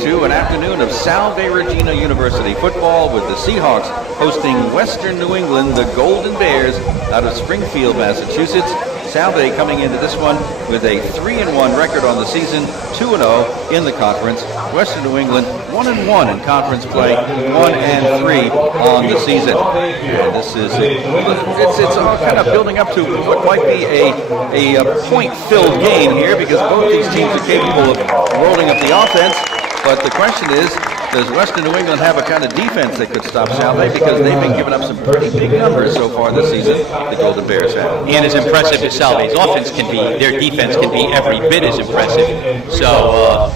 to an afternoon of Salve, Regina University football with the Seahawks hosting Western New England, the Golden Bears, out of Springfield, Massachusetts. Salve coming into this one with a 3-1 record on the season, 2-0 in the conference. Western New England 1-1 in conference play, 1-3 on the season. And this is it's all kind of building up to what might be a point-filled game here, because both these teams are capable of rolling up the offense. But the question is, does Western New England have a kind of defense that could stop Salve? Because they've been giving up some pretty big numbers so far this season, the Golden Bears have. And as impressive as Salve's offense can be, their defense can be every bit as impressive. So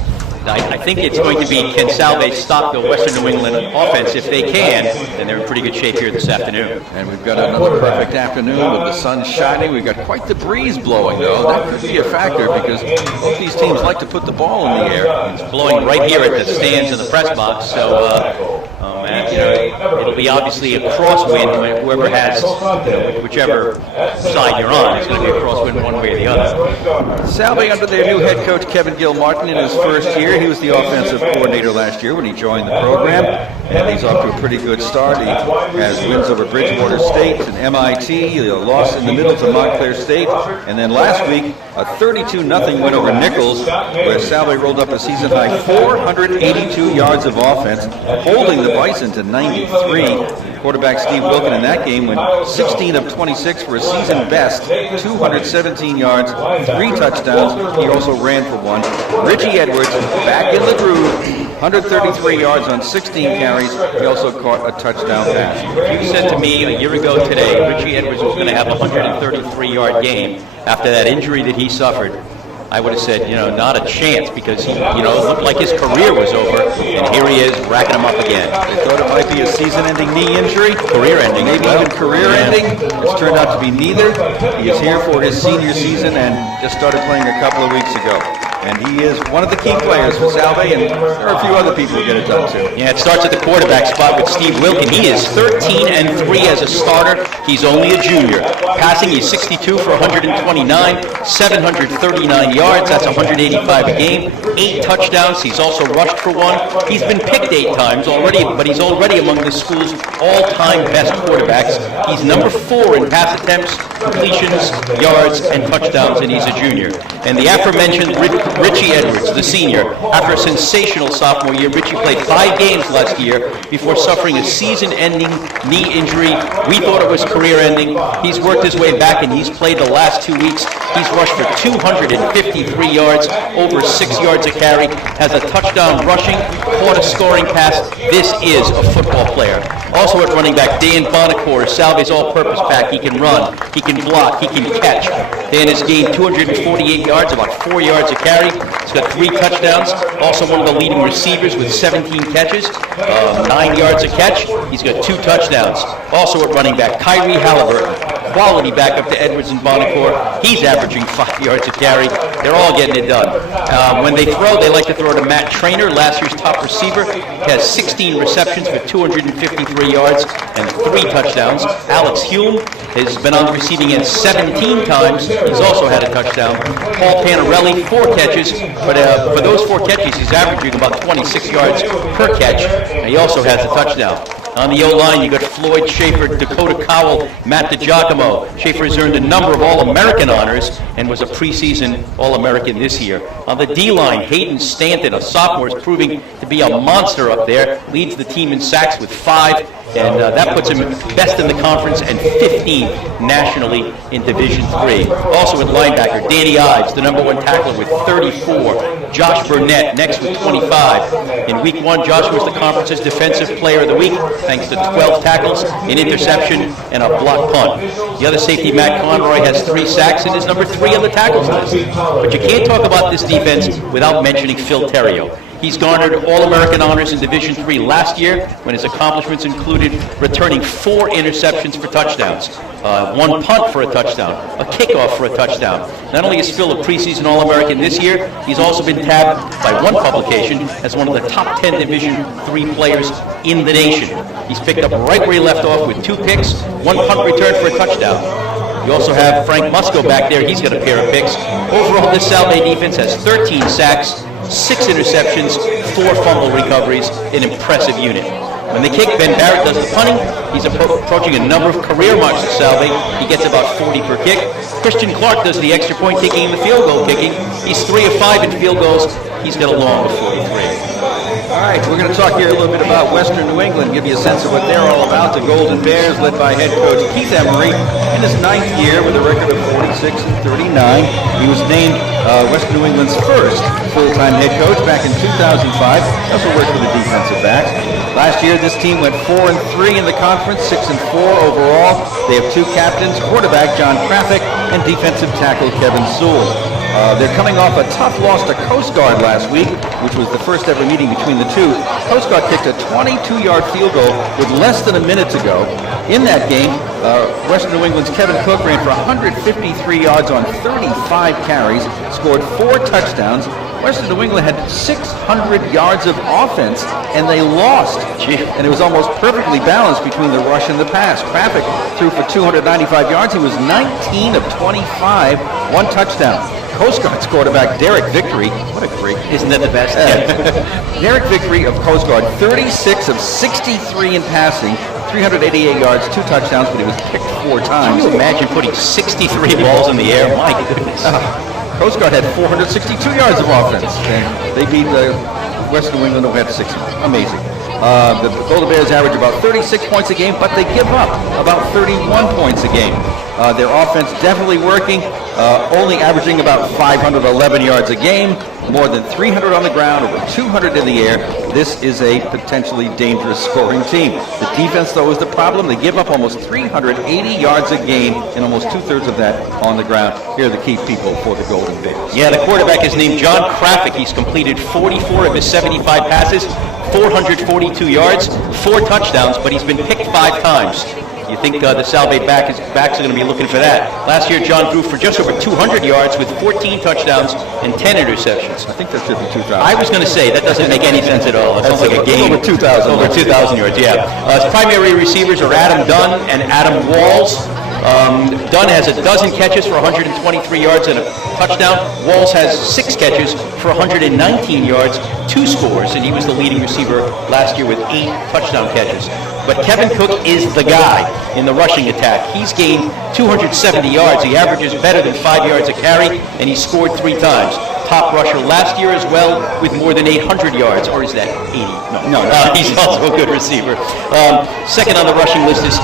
I think it's going to be, can Salve stop the Western New England offense? If they can, then they're in pretty good shape here this afternoon. And we've got another perfect afternoon with the sun shining. We've got quite the breeze blowing, though. That could be a factor because both these teams like to put the ball in the air. It's blowing right here at the stands in the press box, so it'll be obviously a crosswind. Whoever has, whichever side you're on, it's going to be a crosswind one way or the other. Salve under their new head coach, Kevin Gilmartin, in his first year. He was the offensive coordinator last year when he joined the program, and he's off to a pretty good start. He has wins over Bridgewater State and MIT, a loss in the middle to Montclair State, and then last week, a 32-0 win over Nichols, where Salve rolled up a season-high 482 yards of offense, holding the Bison to 93. Quarterback Steve Wilkin in that game went 16 of 26 for a season best, 217 yards, 3 touchdowns. He also ran for one. Richie Edwards back in the groove, 133 yards on 16 carries. He also caught a touchdown pass. You said to me a year ago today, Richie Edwards was going to have a 133-yard game after that injury that he suffered. I would have said, not a chance, because he, it looked like his career was over, and here he is racking them up again. They thought it might be a season-ending knee injury, career-ending, maybe even career-ending. It's turned out to be neither. He is here for his senior season and just started playing a couple of weeks ago. And he is one of the key players for Salve, and there are a few other people who get it done too. Yeah, it starts at the quarterback spot with Steve Wilkin. He is 13-3 as a starter. He's only a junior. Passing, he's 62 for 129, 739 yards. That's 185 a game. 8 touchdowns. He's also rushed for one. He's been picked 8 times already, but he's already among the school's all-time best quarterbacks. He's number 4 in pass attempts, completions, yards, and touchdowns, and he's a junior. And the aforementioned Richie Edwards, the senior. After a sensational sophomore year, Richie played 5 games last year before suffering a season-ending knee injury. We thought it was career-ending. He's worked his way back, and he's played the last 2 weeks. He's rushed for 253 yards, over 6 yards a carry, has a touchdown rushing, caught a scoring pass. This is a football player. Also at running back, Dan Bonacore, Salve's all-purpose pack. He can run, he can block, he can catch. Dan has gained 248 yards, about 4 yards a carry. He's got 3 touchdowns. Also one of the leading receivers with 17 catches, 9 yards a catch. He's got 2 touchdowns. Also at running back, Kyrie Halliburton, quality backup to Edwards and Bonacore. He's averaging 5 yards a carry. They're all getting it done. When they throw, they like to throw to Matt Trainer, last year's top receiver. He has 16 receptions for 253 yards and 3 touchdowns. Alex Hume has been on the receiving end 17 times. He's also had a touchdown. Paul Panarelli, 4 catches, but for those 4 catches, he's averaging about 26 yards per catch, and he also has a touchdown. On the O-line, you got Floyd Schaefer, Dakota Cowell, Matt DiGiacomo. Schaefer has earned a number of All-American honors and was a preseason All-American this year. On the D-line, Hayden Stanton, a sophomore, is proving to be a monster up there. Leads the team in sacks with 5, and that puts him best in the conference and 15 nationally in Division III. Also at linebacker, Danny Ives, the number 1 tackler with 34. Josh Burnett, next with 25. In Week 1, Josh was the conference's Defensive Player of the Week, thanks to 12 tackles, an interception, and a blocked punt. The other safety, Matt Conroy, has 3 sacks and is number 3 on the tackles list. But you can't talk about this defense without mentioning Phil Terrio. He's garnered All-American honors in Division III last year, when his accomplishments included returning 4 interceptions for touchdowns, 1 punt for a touchdown, a kickoff for a touchdown. Not only is Phil a preseason All-American this year, he's also been tabbed by one publication as one of the top 10 Division III players in the nation. He's picked up right where he left off with 2 picks, 1 punt return for a touchdown. You also have Frank Musco back there. He's got a pair of picks. Overall, this Salve defense has 13 sacks, 6 interceptions, 4 fumble recoveries, an impressive unit. When they kick, Ben Barrett does the punting. He's approaching a number of career marks at Salve. He gets about 40 per kick. Christian Clark does the extra point kicking and the field goal kicking. He's 3 of 5 in field goals. He's got a long of 43. All right, we're going to talk here a little bit about Western New England, give you a sense of what they're all about. The Golden Bears, led by head coach Keith Emery, in his 9th year with a record of 46 and 39. He was named Western New England's first full-time head coach back in 2005. He also worked with the defensive backs. Last year, this team went 4-3 in the conference, 6-4 overall. They have 2 captains, quarterback John Krafik and defensive tackle Kevin Sewell. They're coming off a tough loss to Coast Guard last week, which was the first ever meeting between the two. Coast Guard kicked a 22-yard field goal with less than a minute to go. In that game, Western New England's Kevin Cook ran for 153 yards on 35 carries, scored 4 touchdowns. Western New England had 600 yards of offense, and they lost. And it was almost perfectly balanced between the rush and the pass. Krafik threw for 295 yards. He was 19 of 25, 1 touchdown. Coast Guard's quarterback, Derek Victory, what a great... Isn't that the best? Derek Victory of Coast Guard, 36 of 63 in passing, 388 yards, 2 touchdowns, but he was picked 4 times. Can you imagine putting 63 balls in the air? My goodness. Coast Guard had 462 yards of offense, and they beat Western New England, who had 6. Amazing. The Golden Bears average about 36 points a game, but they give up about 31 points a game. Their offense definitely working, only averaging about 511 yards a game, more than 300 on the ground, over 200 in the air. This is a potentially dangerous scoring team. The defense, though, is the problem. They give up almost 380 yards a game, and almost 2/3 of that on the ground. Here are the key people for the Golden Bears. Yeah, the quarterback is named John Krafik. He's completed 44 of his 75 passes, 442 yards, 4 touchdowns, but he's been picked 5 times. You think the Salve backs are going to be looking for that. Last year, John threw for just over 200 yards with 14 touchdowns and 10 interceptions. I think that should be 2,000. I was going to say, that doesn't make any sense at all. It sounds like a game. Over 2,000. Over 2,000 yards, yeah. His primary receivers are Adam Dunn and Adam Walls. Dunn has a dozen catches for 123 yards and a touchdown. Walls has 6 catches for 119 yards, 2 scores, and he was the leading receiver last year with 8 touchdown catches. But Kevin Cook is the guy in the rushing attack. He's gained 270 yards. He averages better than 5 yards a carry, and he scored 3 times. Top rusher last year as well with more than 800 yards, or is that 80? No. He's also a good receiver. Second on the rushing list is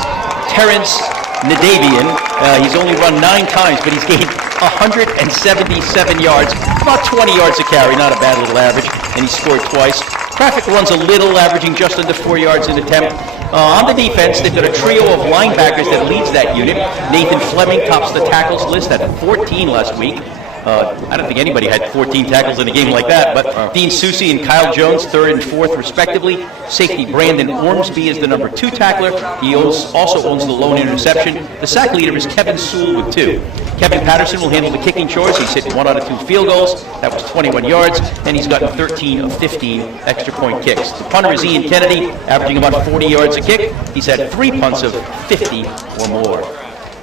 Terrence Nadavian. He's only run 9 times, but he's gained 177 yards, about 20 yards a carry, not a bad little average, and he scored twice. Krafik runs a little, averaging just under 4 yards an attempt. On the defense, they've got a trio of linebackers that leads that unit. Nathan Fleming tops the tackles list at 14 last week. I don't think anybody had 14 tackles in a game like that, but Dean Soucy and Kyle Jones, 3rd and 4th respectively. Safety Brandon Ormsby is the number 2 tackler. He also owns the lone interception. The sack leader is Kevin Sewell with 2. Kevin Patterson will handle the kicking chores. He's hit 1 out of 2 field goals. That was 21 yards, and he's gotten 13 of 15 extra point kicks. The punter is Ian Kennedy, averaging about 40 yards a kick. He's had 3 punts of 50 or more.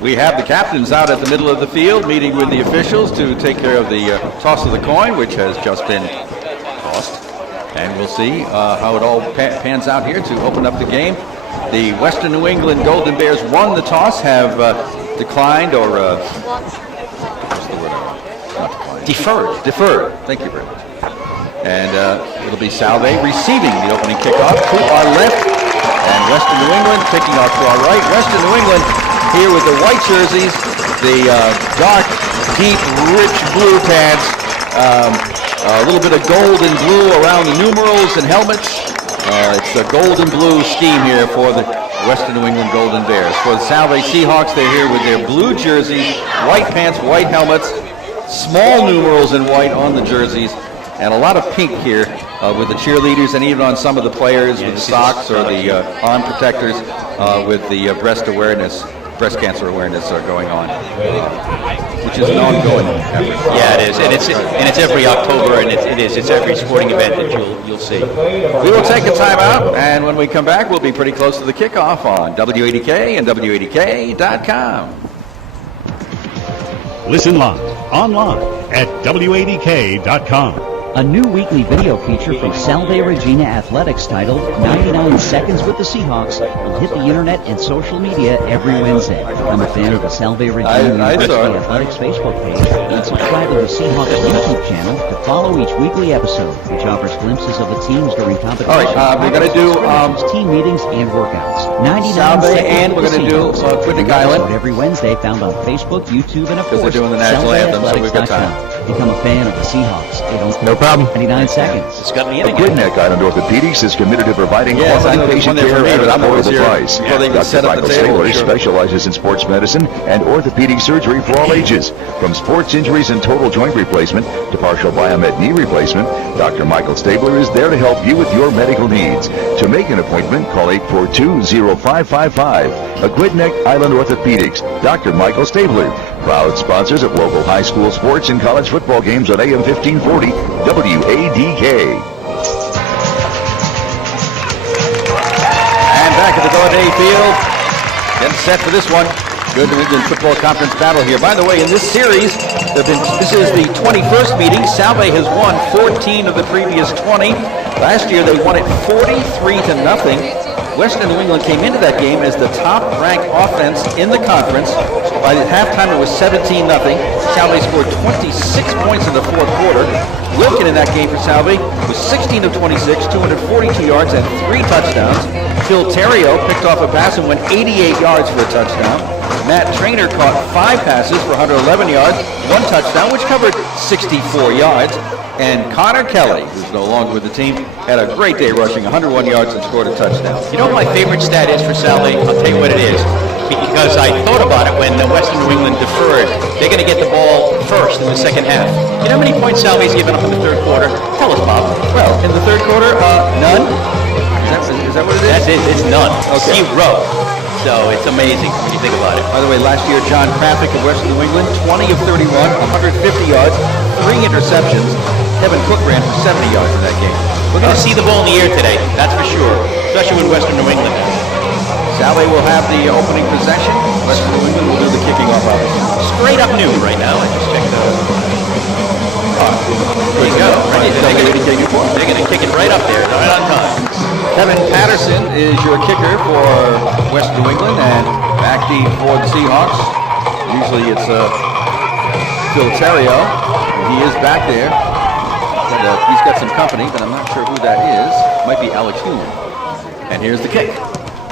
We have the captains out at the middle of the field meeting with the officials to take care of the toss of the coin, which has just been tossed. And we'll see how it all pans out here to open up the game. The Western New England Golden Bears won the toss, have declined or what's the word? Not declined. Deferred. Thank you very much. And it'll be Salve receiving the opening kickoff to our left, and Western New England kicking off to our right. Western New England here with the white jerseys, the dark, deep, rich blue pants, a little bit of gold and blue around the numerals and helmets. It's a gold and blue scheme here for the Western New England Golden Bears. For the Salve Seahawks, they're here with their blue jerseys, white pants, white helmets, small numerals in white on the jerseys, and a lot of pink here with the cheerleaders and even on some of the players with the socks or the arm protectors with the breast cancer awareness going on, which is an ongoing effort. Yeah, it is, and it's every October, and it's every sporting event that you'll see. We will take a timeout, and when we come back, we'll be pretty close to the kickoff on W80K and W80K.com. Listen live, online at W80K.com. A new weekly video feature from Salve Regina Athletics titled 99 Seconds with the Seahawks will hit the internet and social media every Wednesday. Become a fan of the Salve Regina University Athletics Facebook page and subscribe to the Seahawks YouTube channel to follow each weekly episode, which offers glimpses of the teams during competition. All right, we're going to do team meetings and workouts. 99 Salve, Seconds and we're with the going to do Seahawks. Quinnipiac New Island. episode every Wednesday, found on Facebook, YouTube, and of course, they're doing the national anthem, so we've got time. Become a fan of the Seahawks. No problem. 99 seconds. It's got me in The again. Quinnipiac Island Orthopedics is committed to providing Yes, I know quality there's one patient there for care me, at but an I'm always affordable here price. before they even Dr. set up the Michael table, Stabler sure. specializes in sports medicine and orthopedic surgery for all ages. From sports injuries and total joint replacement to partial biomed knee replacement, Dr. Michael Stabler is there to help you with your medical needs. To make an appointment, call 842-0555. A Quinnipiac Island Orthopedics, Dr. Michael Stabler. Proud sponsors of local high school sports and college football games on AM 1540 WADK. And back at the Gaudet Field, getting set for this one. Good New England Football Conference battle here. By the way, in this series, this is the 21st meeting. Salve has won 14 of the previous 20. Last year, they won it 43-0. Western New England came into that game as the top-ranked offense in the conference. By the halftime, it was 17-0. Salve scored 26 points in the fourth quarter. Wilkin in that game for Salve was 16 of 26, 242 yards, and 3 touchdowns. Phil Terrio picked off a pass and went 88 yards for a touchdown. Matt Trainer caught 5 passes for 111 yards, 1 touchdown, which covered 64 yards. And Connor Kelly, who's no longer with the team, had a great day rushing 101 yards and scored a touchdown. You know what my favorite stat is for Salve? I'll tell you what it is. Because I thought about it when Western New England deferred. They're going to get the ball first in the second half. You know how many points Salve's given up in the third quarter? Tell us, Bob. Well, in the third quarter, none. Is that what it is? That's it. It's none. Okay. 0. So it's amazing when you think about it. By the way, last year, John Krafik of Western New England, 20 of 31, 150 yards, 3 interceptions. Kevin Cook ran for 70 yards in that game. We're going to see the ball in the air today. That's for sure. Especially with Western New England. Salve will have the opening possession. Western New England will do the kicking off, obviously. Straight up noon right now. I just checked there you go. They're going to kick it right up there. Right on time. Kevin Patterson is your kicker for Western New England, and back deep for the Seahawks. Usually it's Phil Terrio. He is back there. He's got some company, but I'm not sure who that is. Might be Alex Hume. And here's the kick.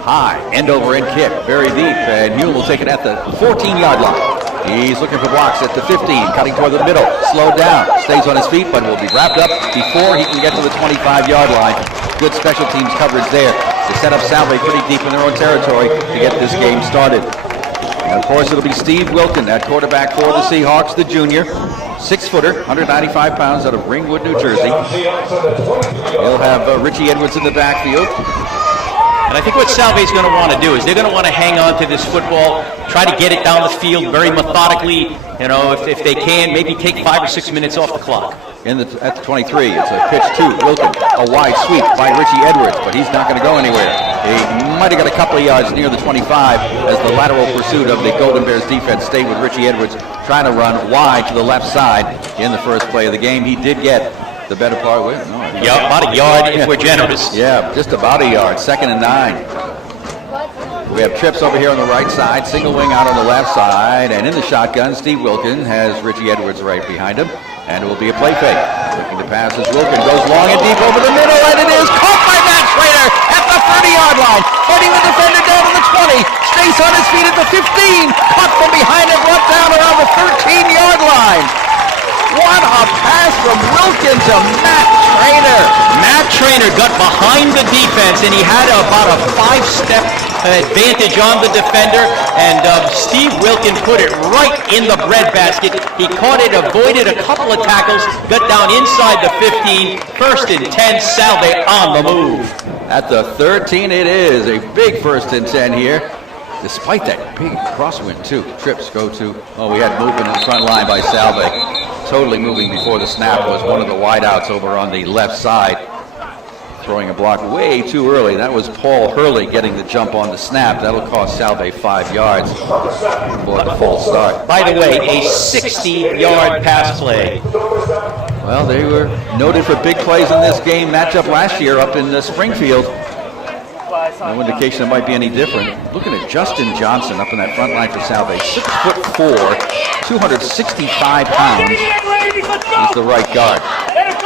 High, end over end kick, very deep, and Hume will take it at the 14-yard line. He's looking for blocks at the 15, cutting toward the middle, slowed down, stays on his feet, but will be wrapped up before he can get to the 25-yard line. Good special teams coverage there to set up Salve pretty deep in their own territory to get this game started. And of course, it'll be Steve Wilkin at quarterback for the Seahawks, the junior. 6-footer, 195 pounds, out of Ringwood, New Jersey. He'll have Richie Edwards in the backfield. And I think what Salve's going to want to do is they're going to want to hang on to this football, try to get it down the field very methodically. You know, if they can, maybe take 5 or 6 minutes off the clock. At the 23, it's a pitch to Wilkin. A wide sweep by Richie Edwards, but he's not going to go anywhere. He might have got a couple of yards near the 25 as the lateral pursuit of the Golden Bears defense stayed with Richie Edwards trying to run wide to the left side in the first play of the game. He did get the better part of it. Yeah, about a yard if we're generous. Yeah, just about a yard. 2nd and 9. We have trips over here on the right side, single wing out on the left side, and in the shotgun, Steve Wilkin has Richie Edwards right behind him, and it will be a play fake. Looking to pass as Wilkin goes long and deep over the middle, and it is caught by Matt Schrader at the 30-yard line, fighting the defender down to the 20, stays on his feet at the 15, caught from behind and brought down around the 13-yard line. What a pass from Wilkin to Matt Trainer. Matt Trainer got behind the defense, and he had about a 5-step advantage on the defender, and Steve Wilkin put it right in the breadbasket. He caught it, avoided a couple of tackles, got down inside the 15, 1st and 10, Salve on the move. At the 13, it is a big 1st and 10 here. Despite that big crosswind, too. Trips go to, we had movement in the front line by Salve. Totally moving before the snap was one of the wideouts over on the left side. Throwing a block way too early. That was Paul Hurley getting the jump on the snap. That'll cost Salve 5 yards for the full start. By the way, a 60-yard pass play. Well, they were noted for big plays in this game matchup last year up in Springfield. No indication it might be any different. Looking at Justin Johnson up in that front line for Salve, 6'4", 265 pounds. He's the right guard.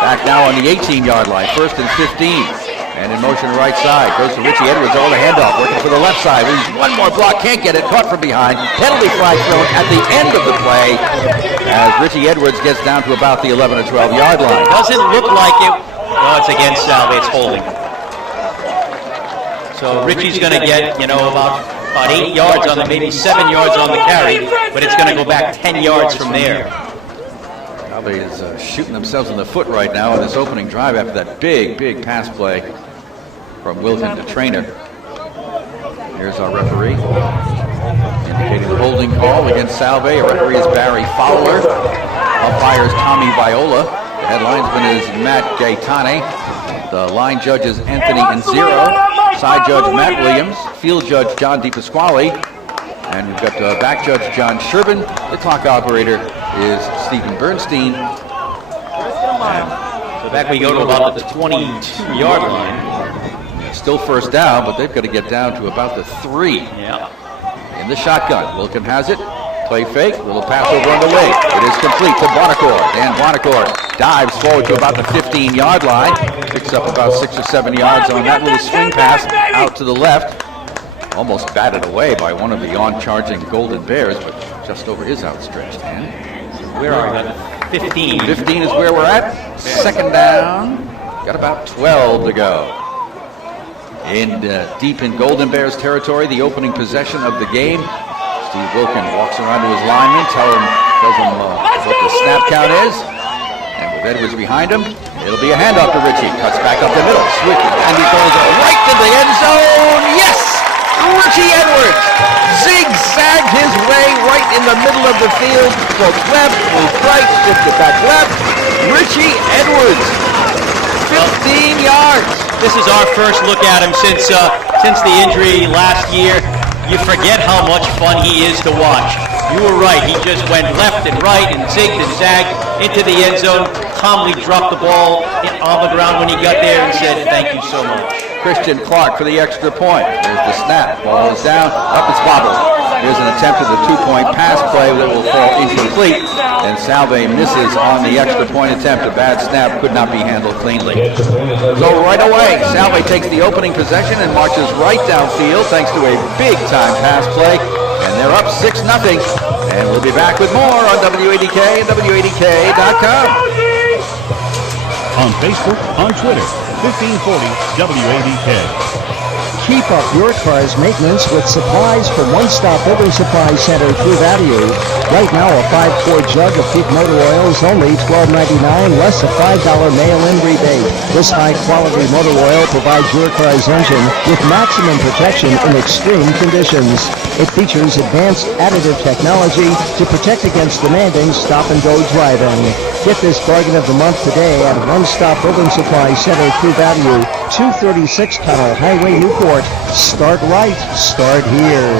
Back now on the 18-yard line, 1st and 15. And in motion right side, goes to Richie Edwards over the handoff, working for the left side. He's one more block, can't get it, caught from behind. Penalty flag thrown at the end of the play as Richie Edwards gets down to about the 11 or 12-yard line. Doesn't look like it. No, it's against Salve, it's holding. So Richie's going to get, about 8 yards on the, maybe 7 yards on the carry, but it's going to go back 10 yards from there. Salve is shooting themselves in the foot right now on this opening drive after that big pass play from Wilton to Trainer. Here's our referee indicating the holding call against Salve. Our referee is Barry Fowler. Umpire is Tommy Viola. The head linesman is Matt Gaetane. The line judge is Anthony Nziro. Side judge Matt Williams. Field judge John DePasquale. And we've got back judge John Sherbin. The clock operator is Stephen Bernstein. So back we go to about the 22-yard line. Still first down, but they've got to get down to about the 3. Yeah. In the shotgun, Wilkin has it. Play fake, little pass over on the wing. It is complete to Bonacore. Dan Bonacore dives forward to about the 15-yard line. Picks up about 6 or 7 yards on that little swing pass out to the left. Almost batted away by one of the on-charging Golden Bears, but just over his outstretched hand. Where are we? 15. 15 is where we're at. Second down. Got about 12 to go. Deep in Golden Bears territory, the opening possession of the game. Steve Wilkin walks around to his lineman, tells him what the snap count is. And with Edwards behind him, it'll be a handoff to Richie. Cuts back up the middle, switches, and he goes right to the end zone. Yes! Richie Edwards zigzagged his way right in the middle of the field. Broke left, moved right, shifted back left. Richie Edwards, 15 yards. This is our first look at him since the injury last year. You forget how much fun he is to watch. You were right. He just went left and right and zigged and zagged into the end zone. Calmly dropped the ball on the ground when he got there and said, "Thank you so much." Christian Clark for the extra point. There's the snap. Ball is down. Up it's bobbled. Here's an attempt at the 2-point pass play that will fall incomplete. And Salve misses on the extra point attempt. A bad snap could not be handled cleanly. So right away, Salve takes the opening possession and marches right downfield thanks to a big-time pass play. And they're up 6-0. And we'll be back with more on WADK and WADK.com. On Facebook, on Twitter, 1540 WADK. Keep up your car's maintenance with supplies from One Stop Building Supply Center through Value. Right now, a 5-quart jug of Peak Motor Oil is only $12.99, less a $5 mail-in rebate. This high-quality motor oil provides your car's engine with maximum protection in extreme conditions. It features advanced additive technology to protect against demanding stop-and-go driving. Get this bargain of the month today at One Stop Building Supply Center through Value, 236 Tunnel Highway, Newport. Start right, start here.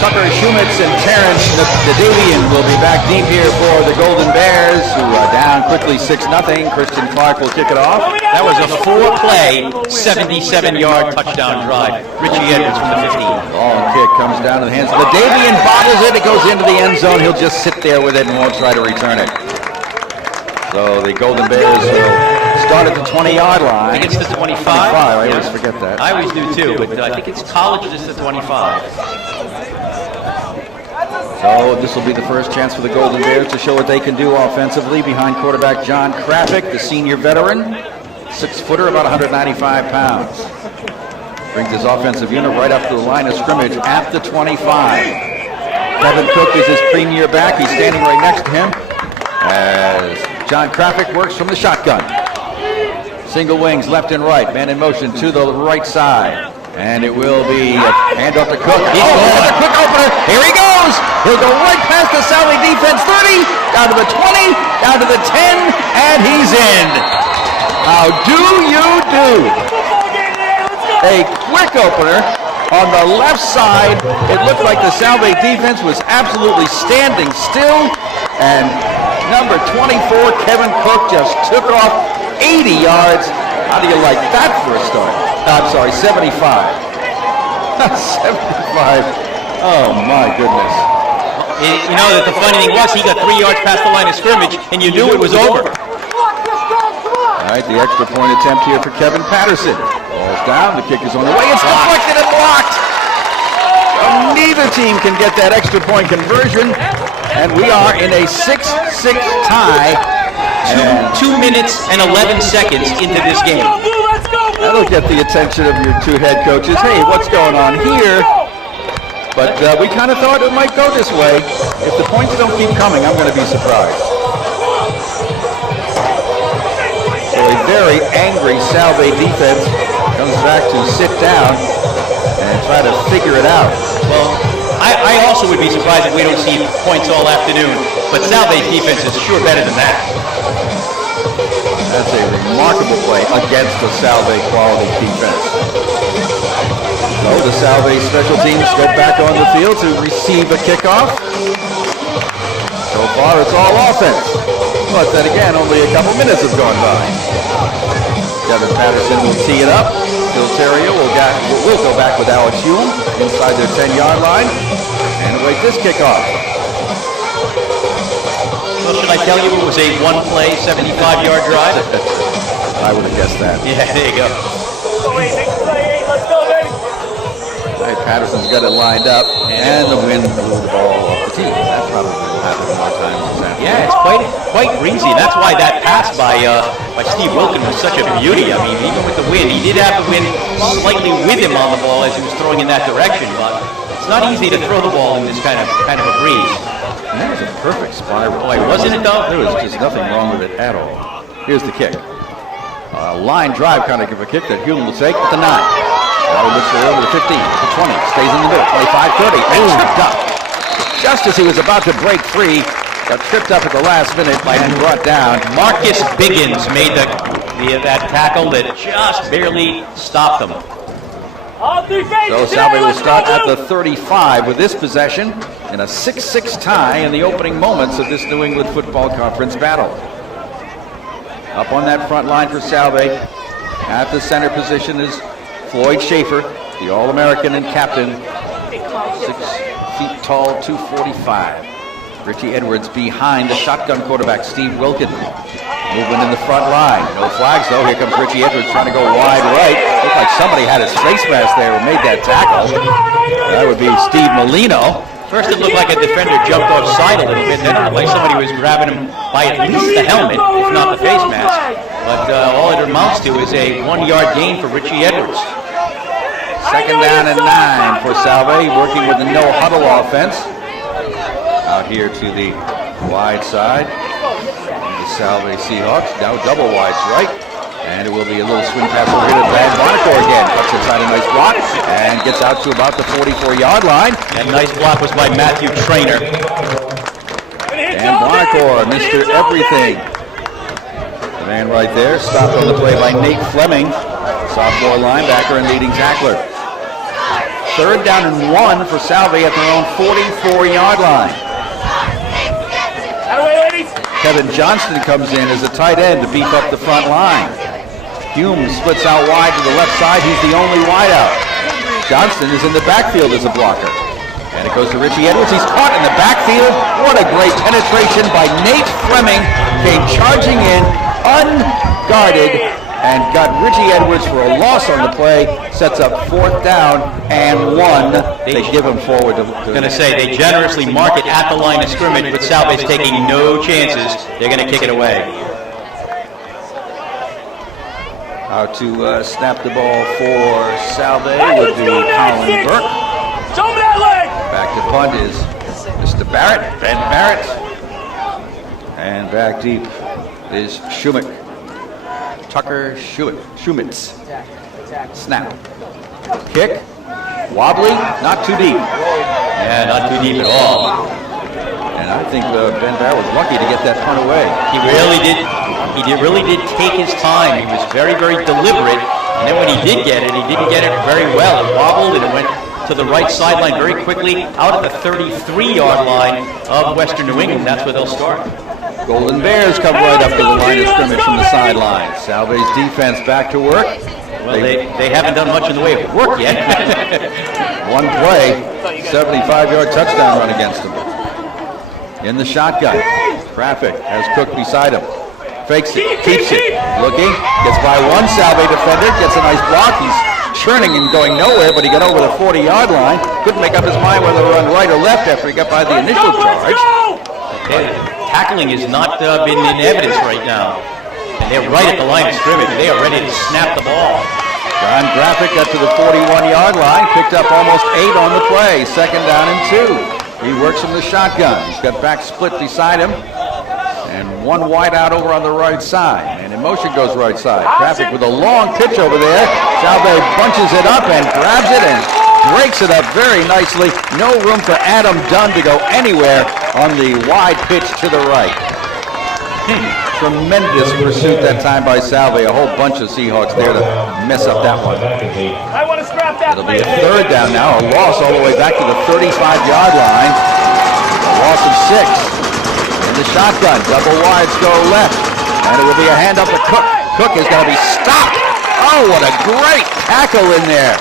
Tucker Shumitz and Terrence Nadavian will be back deep here for the Golden Bears, who are down quickly 6-0. Christian Clark will kick it off. That was a 4-play, 77-yard touchdown drive. Richie Edwards from the 15. Ball and kick comes down to the hands of Nadavian, bobbles it, it goes into the end zone. He'll just sit there with it and won't try to return it. So the Golden Bears will start at the 20-yard line. I think it's the 25. I always forget that. I always do too, but I think it's college, it's the 25. So this will be the first chance for the Golden Bears to show what they can do offensively behind quarterback John Krafik, the senior veteran. 6-footer, about 195 pounds. Brings his offensive unit right up to the line of scrimmage at the 25. Kevin Cook is his premier back. He's standing right next to him as John Krafik works from the shotgun. Single wings left and right. Man in motion to the right side. And it will be a handoff to Cook. He's going a quick opener. Here he goes. He'll go right past the Salve defense. 30, down to the 20, down to the 10, and he's in. How do you do? A quick opener on the left side. It looked like the Salve defense was absolutely standing still, and number 24, Kevin Cook, just took off 80 yards. How do you like that for a start? I'm sorry, 75. 75. Oh, my goodness. You know that the funny thing was he got 3 yards past the line of scrimmage, and you knew it was over. All right, the extra point attempt here for Kevin Patterson. Ball's down, the kick is on the way. It's deflected and blocked. Neither team can get that extra point conversion, and we are in a 6-6 tie. 2 minutes and 11 seconds into this game. That'll get the attention of your two head coaches. Hey, what's going on here? But we kind of thought it might go this way. If the points don't keep coming, I'm going to be surprised. So a very angry Salve defense comes back to sit down and try to figure it out. Well, I also would be surprised if we don't see points all afternoon, but Salve's defense is sure better than that. That's a remarkable play against the Salve quality defense. So the Salve special teams go back on the field to receive a kickoff. So far it's all offense. But then again, only a couple minutes have gone by. Kevin Patterson will tee it up. Phil Terrio will go back with Alex Hume inside their 10-yard line and await this kickoff. Well, should I tell you it was a one-play, 75-yard drive? I would have guessed that. Yeah, there you go. All right, Patterson's got it lined up, and the wind blew the ball off the tee. That probably will happen more times than that. Yeah, it's quite breezy. That's why that pass by Steve Wilkin was such a beauty. I mean, even with the wind, he did have the wind slightly with him on the ball as he was throwing in that direction, but it's not easy to throw the ball in this kind of a breeze. And that was a perfect spiral. Boy, wasn't it though? There was just nothing wrong with it at all. Here's the kick. Line drive kind of a kick that Hume will take at the 9. Now he looks over the 15, the 20, stays in the middle, 25, 30, and tripped up. Just as he was about to break free, got tripped up at the last minute and brought down. Marcus Biggins made that tackle that just barely stopped them. So Salve will start at the 35 with this possession in a 6-6 tie in the opening moments of this New England Football Conference battle. Up on that front line for Salve, at the center position is Floyd Schaefer, the All-American and captain, 6 feet tall, 245. Richie Edwards behind the shotgun quarterback, Steve Wilkin. Movement in the front line. No flags, though. Here comes Richie Edwards trying to go wide right. Looked like somebody had his face mask there and made that tackle. That would be Steve Molino. First, it looked like a defender jumped offside a little bit, then it looked like somebody was grabbing him by at least the helmet, if not the face mask. But all it amounts to is a 1-yard gain for Richie Edwards. Second down and 9 for Salve, working with the no-huddle offense. Out here to the wide side. The Salve Seahawks, now double wides right. And it will be a little swing pass over here to Van Barnacore again. Cuts inside a nice block and gets out to about the 44-yard line. That nice block was by Matthew Trainer. And Barnacore, Mr. Everything. The man right there, stopped on the play by Nate Fleming, sophomore linebacker and leading tackler. Third down and 1 for Salve at their own 44-yard line. Kevin Johnston comes in as a tight end to beef up the front line. Hume splits out wide to the left side. He's the only wideout. Johnston is in the backfield as a blocker. And it goes to Richie Edwards. He's caught in the backfield. What a great penetration by Nate Fleming. Came charging in, unguarded, and got Richie Edwards for a loss on the play. Sets up 4th down and 1. They give him forward. I'm going to say they generously mark it at the line of scrimmage, but Salve's taking no chances. They're going to kick it away. Out to snap the ball for Salve would be Colin Burke. Back to punt is Mr. Barrett, Ben Barrett. And back deep is Schumich. Tucker Schumitz. Snap. Kick. Wobbly, not too deep. Yeah, not too deep at all. And I think Ben Barrett was lucky to get that punt away. He really did take his time. He was very, very deliberate And then when he did get it, he didn't get it very well. It wobbled and it went to the right sideline very quickly, out at the 33-yard line of Western New England. That's where they'll start. Golden Bears come right up to the line of scrimmage from the sideline. Salve's defense back to work. Well, they haven't done much in the way of work yet. One play, 75-yard touchdown run against them. In the shotgun, Traffic has Cook beside him. Fakes it, keeps it, looking, gets by one Salve defender, gets a nice block. He's churning and going nowhere, but he got over the 40-yard line. Couldn't make up his mind whether to run right or left after he got by the initial charge. Tackling has not been in evidence right now. And they're right at the line of scrimmage. They are ready to snap the ball. John Graphic got to the 41-yard line, picked up almost 8 on the play. Second down and 2. He works from the shotgun. He's got back split beside him. And one wide out over on the right side. And in motion goes right side. Traffic with a long pitch over there. Salve bunches it up and grabs it and breaks it up very nicely. No room for Adam Dunn to go anywhere on the wide pitch to the right. Tremendous pursuit that time by Salve. A whole bunch of Seahawks there to mess up that one. I want to scrap that. It'll be a third down now. A loss all the way back to the 35-yard line. A loss of 6. In the shotgun, double wides go left, and it will be a handoff to Cook. Cook is going to be stopped. Oh, what a great tackle in there.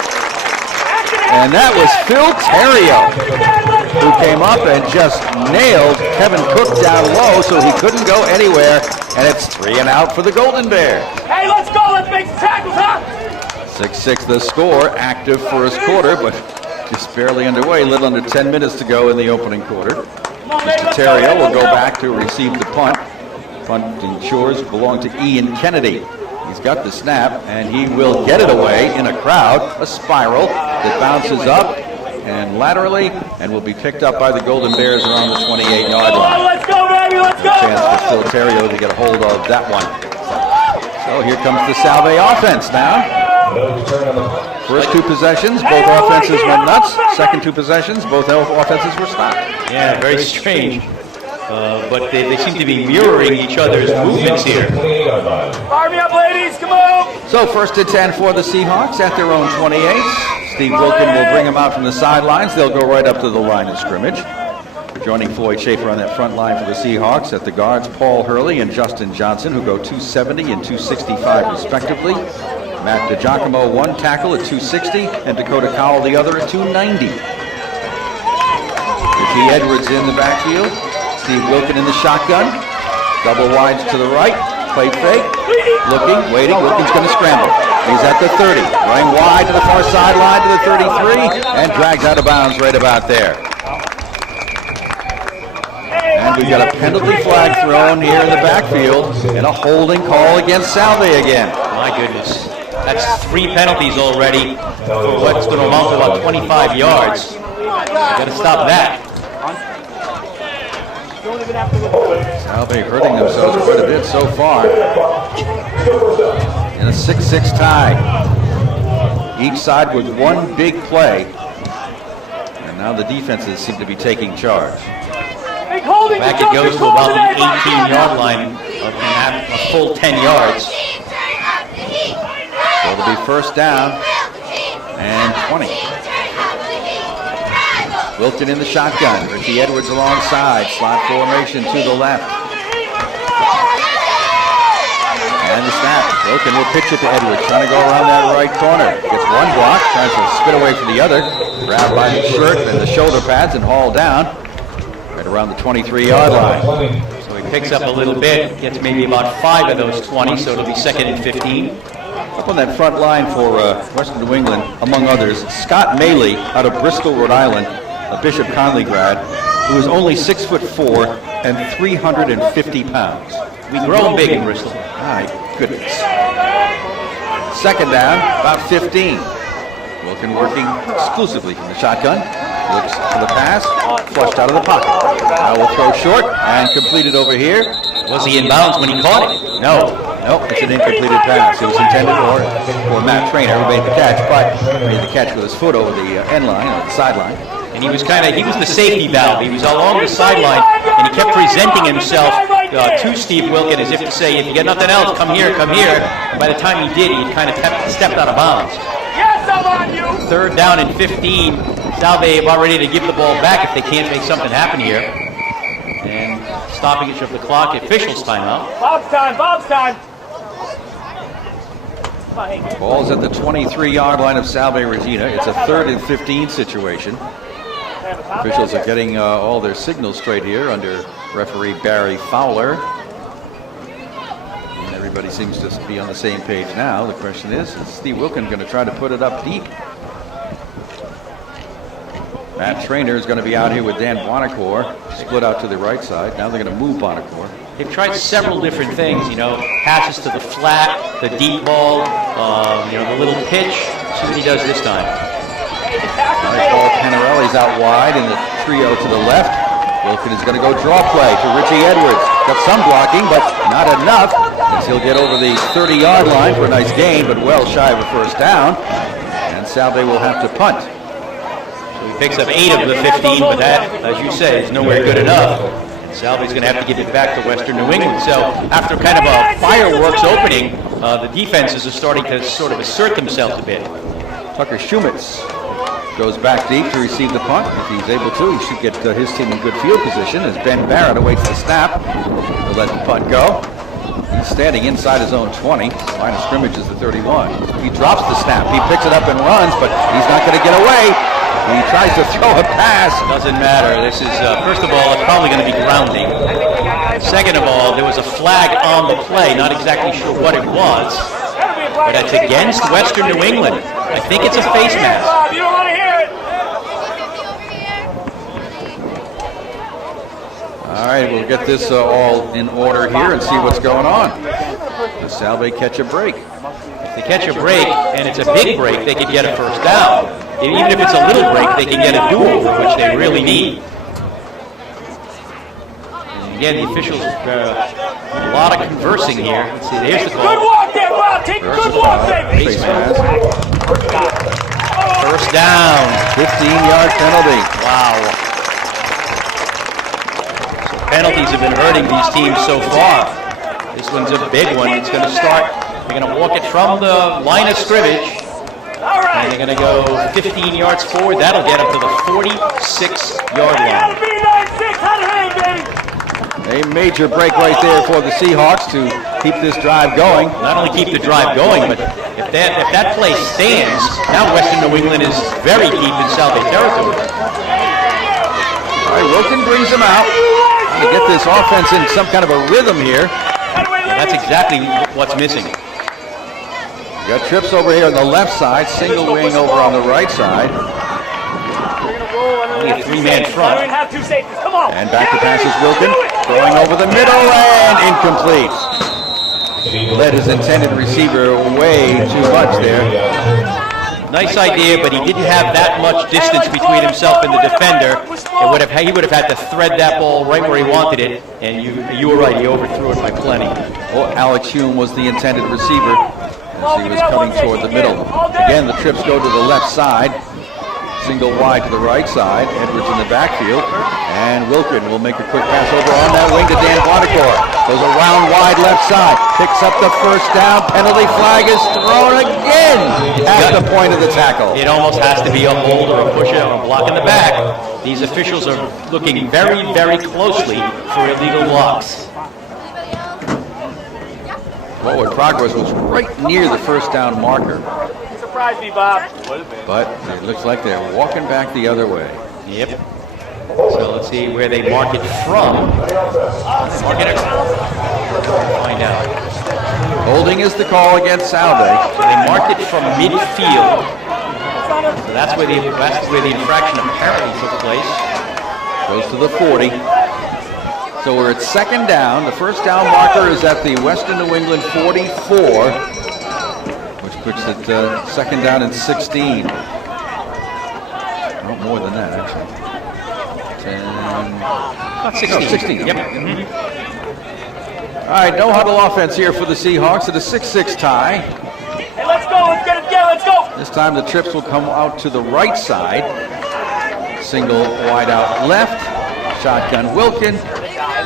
And that was Phil Terrio, who came up and just nailed Kevin Cook down low so he couldn't go anywhere, and it's 3 and out for the Golden Bears. Hey, let's go. Let's make some tackles, huh? 6-6 the score, active first quarter, but just barely underway. A little under 10 minutes to go in the opening quarter. Mr. Terrio will go back to receive the punt. Punting chores belong to Ian Kennedy. He's got the snap, and he will get it away in a crowd, a spiral that bounces up and laterally, and will be picked up by the Golden Bears around the 28-yard line. Let's go, baby, let's go! A chance for Phil Terrio to get a hold of that one. So here comes the Salve offense now. First 2 possessions, both offenses went nuts. Second 2 possessions, both offenses were stopped. Yeah, very strange. But they seem to be mirroring each other's movements here. Fire me up, ladies, come on! So first and 10 for the Seahawks at their own 28. Steve Wilkin will bring them out from the sidelines. They'll go right up to the line of scrimmage. Joining Floyd Schaefer on that front line for the Seahawks at the guards, Paul Hurley and Justin Johnson, who go 270 and 265 respectively. Matt DiGiacomo, 1 tackle at 260, and Dakota Cowell, the other, at 290. Ricky Edwards in the backfield. Steve Wilkin in the shotgun. Double wides to the right. Play fake. Looking, waiting. Wilkin's going to scramble. He's at the 30. Running wide to the far sideline to the 33, and drags out of bounds right about there. And we've got a penalty flag thrown here in the backfield, and a holding call against Salve again. My goodness. That's 3 penalties already for what's going to amount to about 25 yards. Got to stop that. Salve hurting themselves quite a bit so far. In a 6-6 tie. Each side with 1 big play. And now the defenses seem to be taking charge. Back it goes to about the 18-yard line of a full 10 yards. So it'll be first down and 20. Wilton in the shotgun. Ricky Edwards alongside. Slot formation to the left. And the snap. Wilton will pitch it to Edwards. Trying to go around that right corner. Gets 1 block. Tries to spin away from the other. Grabbed by the shirt and the shoulder pads and hauled down. Right around the 23-yard line. So he picks up a little bit. Gets maybe about 5 of those 20. So it'll be 2nd and 15. Up on that front line for Western New England, among others, Scott Maley out of Bristol, Rhode Island, a Bishop Conley grad, who is only 6'4" and 350 pounds. We grow big in Bristol. My goodness. Second down, about 15. Wilkin working exclusively from the shotgun. Looks for the pass, flushed out of the pocket. Now we'll throw short and completed over here. Was he in bounds when he caught it? No, it's an incompleted pass. It was intended for Matt Trainer, who made the catch, but made the catch with his foot over the end line, or the sideline. And he was the safety valve. He was along the sideline and he kept presenting himself to Steve Wilkin as if to say, if you get nothing else, come here, come here. And by the time he did, he kind of stepped out of bounds. Yes, I'm on you. 3rd down and 15. Salve about ready to give the ball back if they can't make something happen here. And stoppage of the clock, officials timeout. Bob's time, Bob's time. Ball's at the 23-yard line of Salve Regina. It's a 3rd and 15 situation. Officials are getting all their signals straight here under referee Barry Fowler. And everybody seems to be on the same page now. The question is Steve Wilkin going to try to put it up deep? Matt Trainer is going to be out here with Dan Bonacore, split out to the right side. Now they're going to move Bonacore. They've tried several different things, passes to the flat, the deep ball, the little pitch. See what he does this time. All right, Paul Panarelli's out wide in the trio to the left. Wilkin is going to go draw play to Richie Edwards. Got some blocking, but not enough, as he'll get over the 30-yard line for a nice gain, but well shy of a first down. And Salve will have to punt. Picks up 8 of the 15, but that, as you say, is nowhere good enough. Salve's going to have to give it back to Western New England. So after kind of a fireworks opening, the defenses are starting to sort of assert themselves a bit. Tucker Schumitz goes back deep to receive the punt. If he's able to, he should get his team in good field position as Ben Barrett awaits the snap. He'll let the punt go. He's standing inside his own 20. Line of scrimmage is the 31. He drops the snap. He picks it up and runs, but he's not going to get away. He tries to throw a pass. Doesn't matter. This is, first of all, it's probably going to be grounding. Second of all, there was a flag on the play. Not exactly sure what it was. But it's against Western New England. I think it's a face mask. Bob, you don't want to hear it. All right, we'll get this all in order here and see what's going on. Does Salve catch a break? If they catch a break, and it's a big break, they could get a first down. Even if it's a little break, they can get a do-over, which they really need. And again, the officials, a lot of conversing here. Let's see, here's the Good call. walk there, Bob. Take a good walk, baby. Face mask. First down. 15-yard penalty. Wow. So penalties have been hurting these teams so far. This one's a big one. It's going to start, they're going to walk it from the line of scrimmage. All right. And they're going to go 15 yards forward. That'll get up to the 46-yard line. A major break right there for the Seahawks to keep this drive going. Not only keep the drive going, but if that play stands, now Western New England is very deep in Salve territory. All right, Wilkin brings him out to get this offense in some kind of a rhythm here. That's exactly what's missing. Got trips over here on the left side, single wing over on the right side. Only a 3-man front. And back to passes Wilkin, throwing over the middle and incomplete. Led his intended receiver way too much there. Nice idea, but he didn't have that much distance between himself and the defender. He would have had to thread that ball right where he wanted it, and you were right, he overthrew it by plenty. Well, Alex Hume was the intended receiver as he was coming toward the middle. Again, the trips go to the left side. Single wide to the right side. Edwards in the backfield. And Wilkin will make a quick pass over on that wing to Dan Bonacore. Goes around wide left side. Picks up the first down. Penalty flag is thrown again at the point of the tackle. It almost has to be a hold or a push or a block in the back. These officials are looking very, very closely for illegal blocks. Forward progress was right near the first down marker. Surprised me, Bob. But it looks like they're walking back the other way. Yep. So let's see where they mark it from. Mark it find out. Holding is the call against Salve. So they marked it from midfield. So that's where the infraction apparently took place. Goes to the 40. So we're at second down. The first down marker is at the Western New England 44, which puts it second down and 16. No, more than that, actually. 10, About 16. No, 16. Yep. Okay. All right, no huddle offense here for the Seahawks at a 6-6 tie. Hey, let's go. Let's get it together. Let's go. This time the trips will come out to the right side. Single wide out left. Shotgun Wilkin.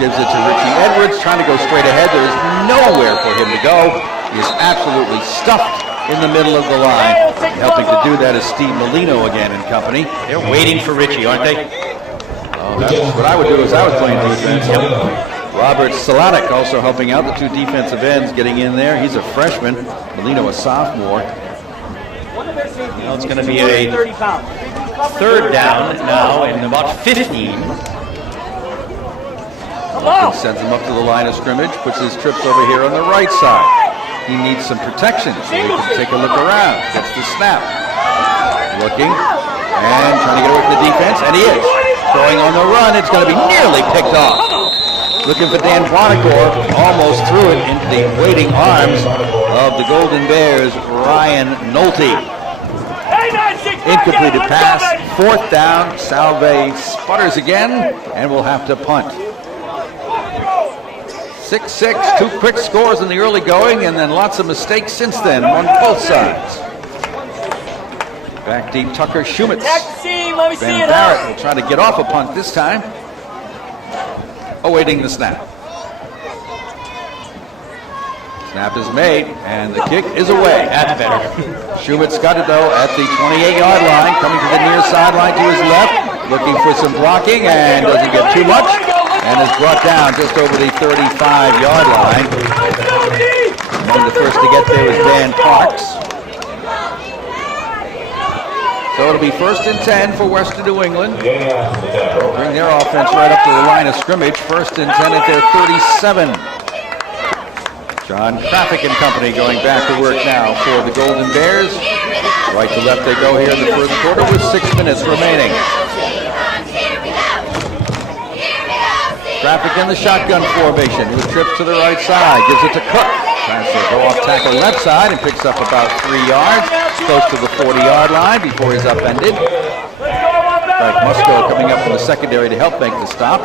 Gives it to Richie Edwards, trying to go straight ahead. There is nowhere for him to go. He is absolutely stuffed in the middle of the line. Helping to do that is Steve Molino again and company. They're waiting for Richie, aren't they? Oh, that's what I would do is I was playing defense. Robert Solanic also helping out, the two defensive ends getting in there. He's a freshman. Molino a sophomore. Well, it's going to be a third down now and about 15. Wilkins sends him up to the line of scrimmage, puts his trips over here on the right side. He needs some protection so he can take a look around. Gets the snap. Looking and trying to get away from the defense, and he is. Throwing on the run, it's going to be nearly picked off. Looking for Dan Bonacor, almost threw it into the waiting arms of the Golden Bears, Ryan Nolte. Incompleted pass, fourth down. Salve sputters again, and will have to punt. 6-6, two quick scores in the early going, and then lots of mistakes since then on both sides. Back deep, Tucker Shumitz. Van Barrett will try to get off a punt this time. Awaiting the snap. Snap is made, and the kick is away. That's better. Shumitz got it, though, at the 28-yard line, coming to the near sideline to his left, looking for some blocking, and doesn't get too much, and is brought down just over the 35-yard line. Among the first to get there was Dan Parks. So it'll be 1st and 10 for Western New England. Bring their offense right up to the line of scrimmage. 1st and 10 at their 37. John Traffic and company going back to work now for the Golden Bears. Right to left they go here in the first quarter with 6 minutes remaining. Traffic in the shotgun formation with trips to the right side. Gives it to Cook. Tries to go off tackle left side and picks up about 3 yards. Close to the 40-yard line before he's upended. Frank Musco coming up from the secondary to help make the stop.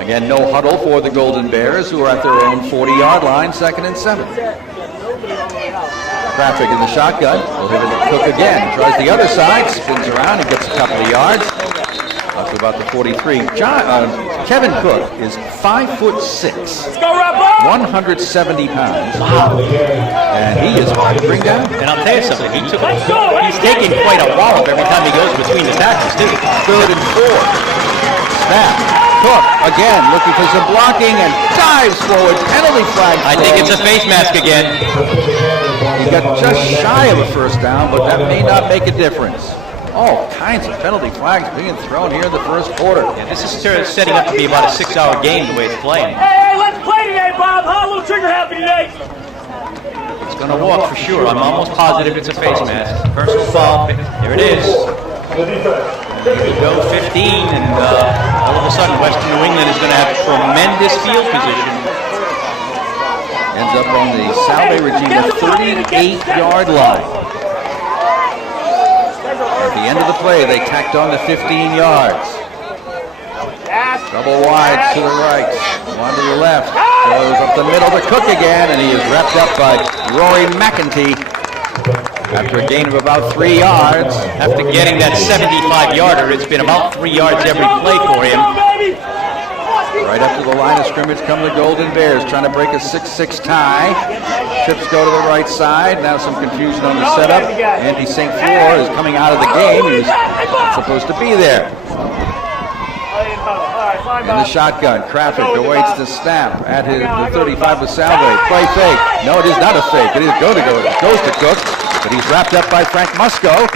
Again, no huddle for the Golden Bears, who are at their own 40-yard line, 2nd and 7. Traffic in the shotgun. Will hit it Cook again. Tries the other side, spins around, and gets a couple of yards. Up to about the 43. Kevin Cook is 5'6", 170 pounds. Wow. And he is hard to bring down. And I'll tell you something, he's taking quite a wallop every time he goes between the tackles, too. 3rd and 4. Snap. Cook again looking for some blocking and dives forward. Penalty flag. I think it's a face mask again. He got just shy of a first down, but that may not make a difference. All kinds of penalty flags being thrown here in the first quarter. Yeah, this is setting up to be about a 6-hour game the way it's playing. Hey, let's play today, Bob. Huh? A little trigger happy today. It's going to walk for sure. I'm almost positive it's a face mask. Personal foul. There it is. Here we go, 15, and all of a sudden Western New England is going to have tremendous field position. Ends up on the Salve Regina 38-yard line. At the end of the play, they tacked on the 15 yards. Double wide to the right, one to the left. Goes up the middle to Cook again, and he is wrapped up by Rory McEntee after a gain of about 3 yards. After getting that 75-yarder, it's been about 3 yards every play for him. Right up to the line of scrimmage come the Golden Bears, trying to break a 6-6 tie. Trips go to the right side. Now some confusion on the setup. Andy St. Fleur is coming out of the game. He was not supposed to be there. In the shotgun, Traffic awaits the snap at the 35 with Salve. Play fake. No, it is not a fake. It is going to go. It goes to Cook, but he's wrapped up by Frank Musco.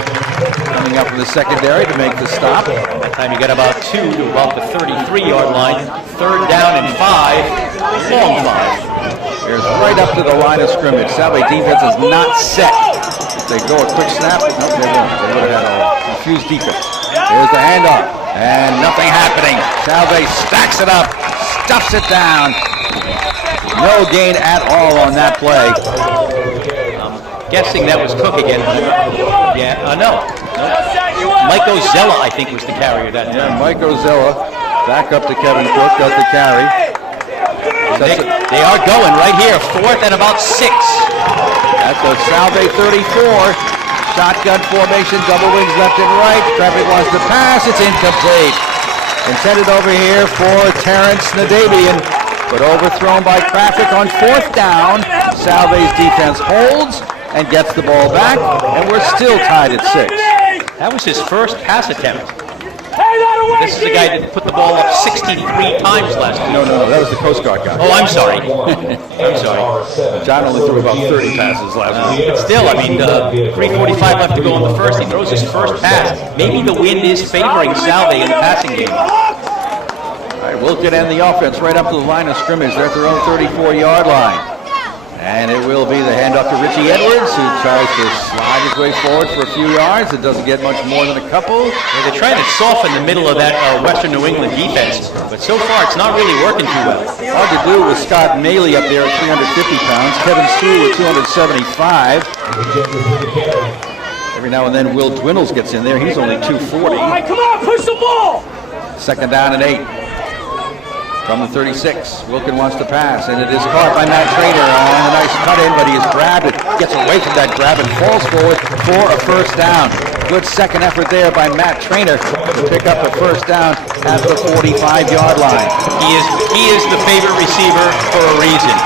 Coming up from the secondary to make the stop. That time you got about 2 to about the 33-yard line. 3rd down and 5. Long 5. Here's right up to the line of scrimmage. Salve defense is not set. If they go a quick snap, no, they won't. They would have had a confused defense. Here's the handoff. And nothing happening. Salve stacks it up, stuffs it down. No gain at all on that play. Guessing that was Cook again. Yeah, no. Mike Ozella, I think, was the carrier that time. Yeah, Mike Ozella back up to Kevin Cook, got the carry. They are going right here, 4th and about 6. That's a Salve 34. Shotgun formation, double wings left and right. Traffic wants to pass, it's incomplete. Intended over here for Terrence Nadabian, but overthrown by traffic on 4th down. Salve's defense holds and gets the ball back, and we're still tied at 6. That was his first pass attempt. This is the guy that put the ball up 63 times last week. No, that was the Coast Guard guy. Oh, I'm sorry. I'm sorry. John only threw about 30 passes last week. But still, I mean, 3:45 left to go in the first. He throws his first pass. Maybe the wind is favoring Salve in the passing game. All right, Wilkin and the offense right up to the line of scrimmage. They're at their own 34-yard line. And it will be the handoff to Richie Edwards, who tries to slide his way forward for a few yards. It doesn't get much more than a couple. Yeah, they're trying to soften the middle of that Western New England defense, but so far it's not really working too well. Hard to do with Scott Maley up there at 350 pounds, Kevin Sewell at 275. Every now and then Will Dwindles gets in there. He's only 240. All right, come on, push the ball. 2nd down and 8. From the 36, Wilkin wants to pass, and it is caught by Matt Trainer on a nice cut-in, but he is grabbed. It gets away from that grab and falls forward for a first down. Good second effort there by Matt Trainer to pick up a first down at the 45-yard line. He is the favorite receiver for a reason.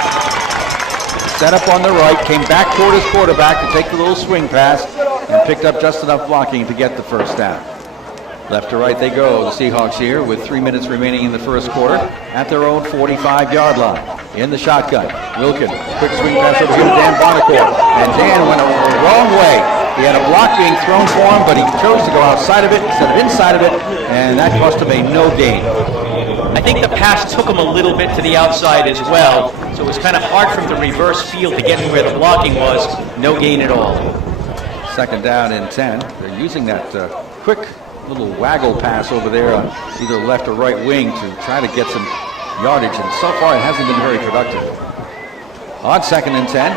Set up on the right, came back toward his quarterback to take the little swing pass, and picked up just enough blocking to get the first down. Left to right they go, the Seahawks here with 3 minutes remaining in the first quarter at their own 45-yard line. In the shotgun, Wilkin, quick swing pass over here to Dan Bonacore. And Dan went the wrong way. He had a block being thrown for him, but he chose to go outside of it instead of inside of it, and that cost him a no gain. I think the pass took him a little bit to the outside as well, so it was kind of hard for him to reverse field to get to where the blocking was. No gain at all. 2nd down and 10. They're using that quick little waggle pass over there on either left or right wing to try to get some yardage, and so far it hasn't been very productive. On 2nd and 10,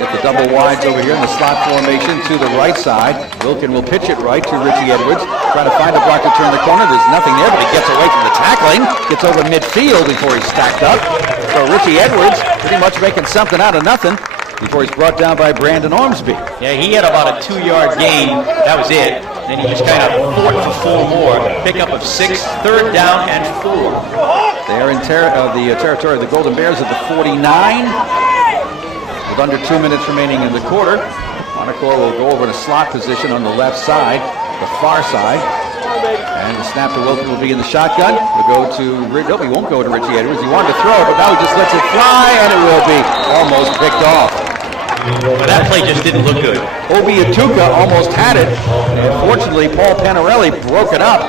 get the double wides over here in the slot formation to the right side. Wilkin will pitch it right to Richie Edwards, trying to find a block to turn the corner. There's nothing there, but he gets away from the tackling, gets over midfield before he's stacked up. So Richie Edwards pretty much making something out of nothing before he's brought down by Brandon Ormsby. Yeah, he had about a 2-yard gain. That was it. Then he just kind of fought for 4 more. Pickup of 6, 3rd down and 4. They're in the territory of the Golden Bears at the 49. With under 2 minutes remaining in the quarter, Bonacore will go over in a slot position on the left side, the far side. And the snap to Wilkin will be in the shotgun. We'll go to, no, he won't go to Richie Edwards. He wanted to throw, but now he just lets it fly, and it will be almost picked off. But that play just didn't look good. Obi Atuka almost had it, and fortunately Paul Panarelli broke it up.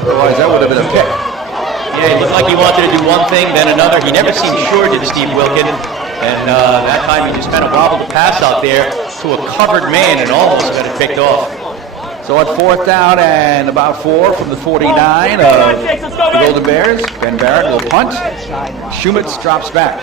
Otherwise that would have been a pick. Yeah, it looked like he wanted to do one thing, then another. He never seemed sure, did Steve Wilkin. And that time he just kind of wobbled the pass out there to a covered man and almost got it picked off. So at 4th down and about 4 from the 49 of the Golden Bears, Ben Barrett will punt. Shumitz drops back.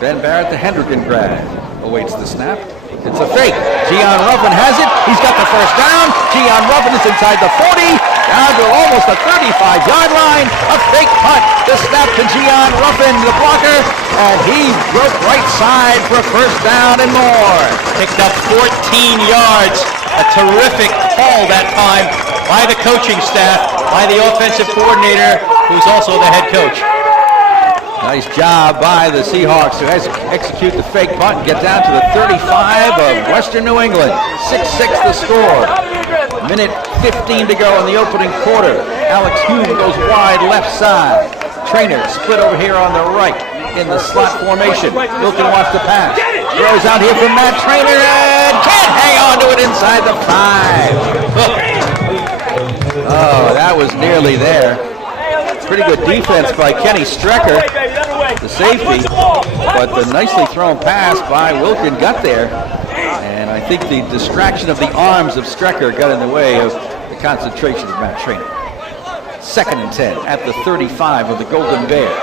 Ben Barrett, the Hendricken grad, awaits the snap. It's a fake. Gian Ruffin has it. He's got the first down. Gian Ruffin is inside the 40, down to almost the 35-yard line. A fake punt. The snap to Gian Ruffin, the blocker, and he broke right side for a first down and more. Picked up 14 yards. A terrific call that time by the coaching staff, by the offensive coordinator, who's also the head coach. Nice job by the Seahawks to execute the fake punt and get down to the 35 of Western New England. 6-6 the score. Minute 15 to go in the opening quarter. Alex Hume goes wide left side. Trainer split over here on the right in the slot formation. Wilkin wants to pass. Throws out here from Matt Trainer and can't hang on to it inside the 5. Oh, that was nearly there. Pretty good defense by Kenny Strecker, the safety, but the nicely thrown pass by Wilkin got there, and I think the distraction of the arms of Strecker got in the way of the concentration of Matt Trainer. 2nd and 10 at the 35 of the Golden Bears.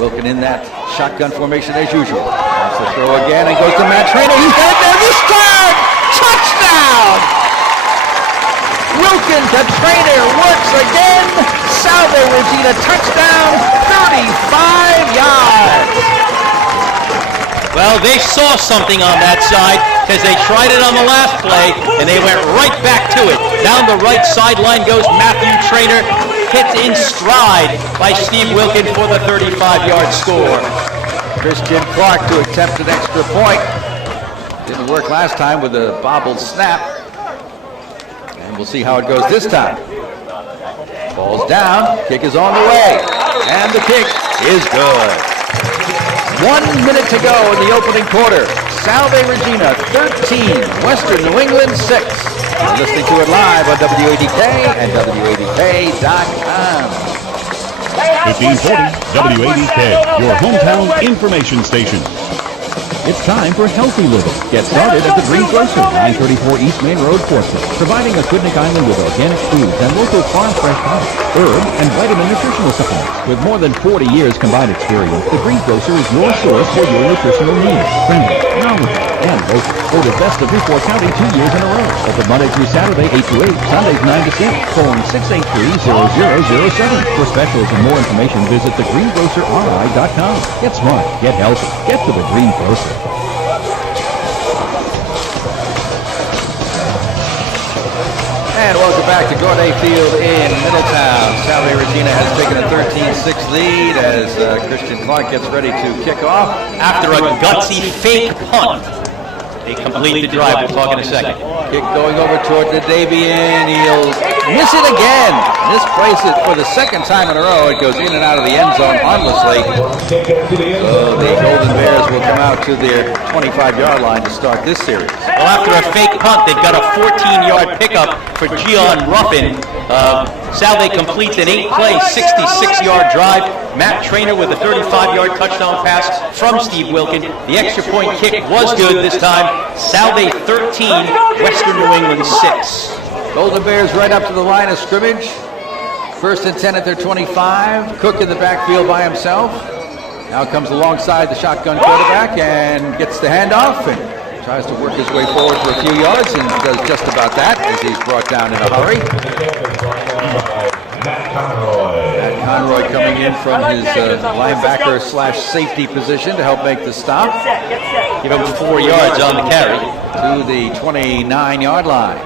Wilkin in that shotgun formation as usual. Wants to throw again and goes to Matt Trainer. He's got it there this time! Touchdown! Wilkin to Trainer, works again. Salve Regina touchdown, 35 yards. Well, they saw something on that side. because they tried it on the last play, and they went right back to it. Down the right sideline goes Matthew Trainer, hit in stride by Steve Wilkin for the 35-yard score. Christian Clark to attempt an extra point. Didn't work last time with a bobbled snap. And we'll see how it goes this time. Ball's down, kick is on the way, and the kick is good. 1 minute to go in the opening quarter. Salve Regina 13, Western New England 6. You're listening to it live on WADK and WADK.com. 1540 WADK, your hometown information station. It's time for healthy living. Get started at the Green Grocer, 934 East Main Road, Portsmouth, providing a Kootenai Island with organic foods and local farm fresh products, herb and vitamin nutritional supplements. With more than 40 years combined experience, the Green Grocer is your source for your nutritional needs. Friendly, knowledgeable, and local. Voted best of Newport County 2 years in a row. Open Monday through Saturday, 8 to 8, Sundays 9 to 6. Phone 683-0007. For specials and more information, visit thegreengrocerri.com. Get smart, get healthy, get to the Green Grocer. And welcome back to Gourday Field in Middletown. Salve Regina has taken a 13-6 lead as Christian Clark gets ready to kick off. After a gutsy fake punt, they complete the drive. We'll talk in a second. Kick going over toward the Davian. He'll miss it again. Misplace it for the second time in a row. It goes in and out of the end zone harmlessly. So the Golden Bears will come out to their 25-yard line to start this series. Well, after a fake punt, they've got a 14-yard pickup for Gian Ruffin. Salve completes an 8-play, 66-yard drive. Matt Trainer with a 35-yard touchdown pass from Steve Wilkin. The extra point kick was good this time. Salve 13, Western New England 6. Golden Bears right up to the line of scrimmage. First and 10 at their 25. Cook in the backfield by himself. Now comes alongside the shotgun quarterback and gets the handoff and tries to work his way forward for a few yards and does just about that as he's brought down in a hurry. Matt Conroy coming in from his linebacker slash safety position to help make the stop. Give him 4 yards on the carry. To the 29-yard line.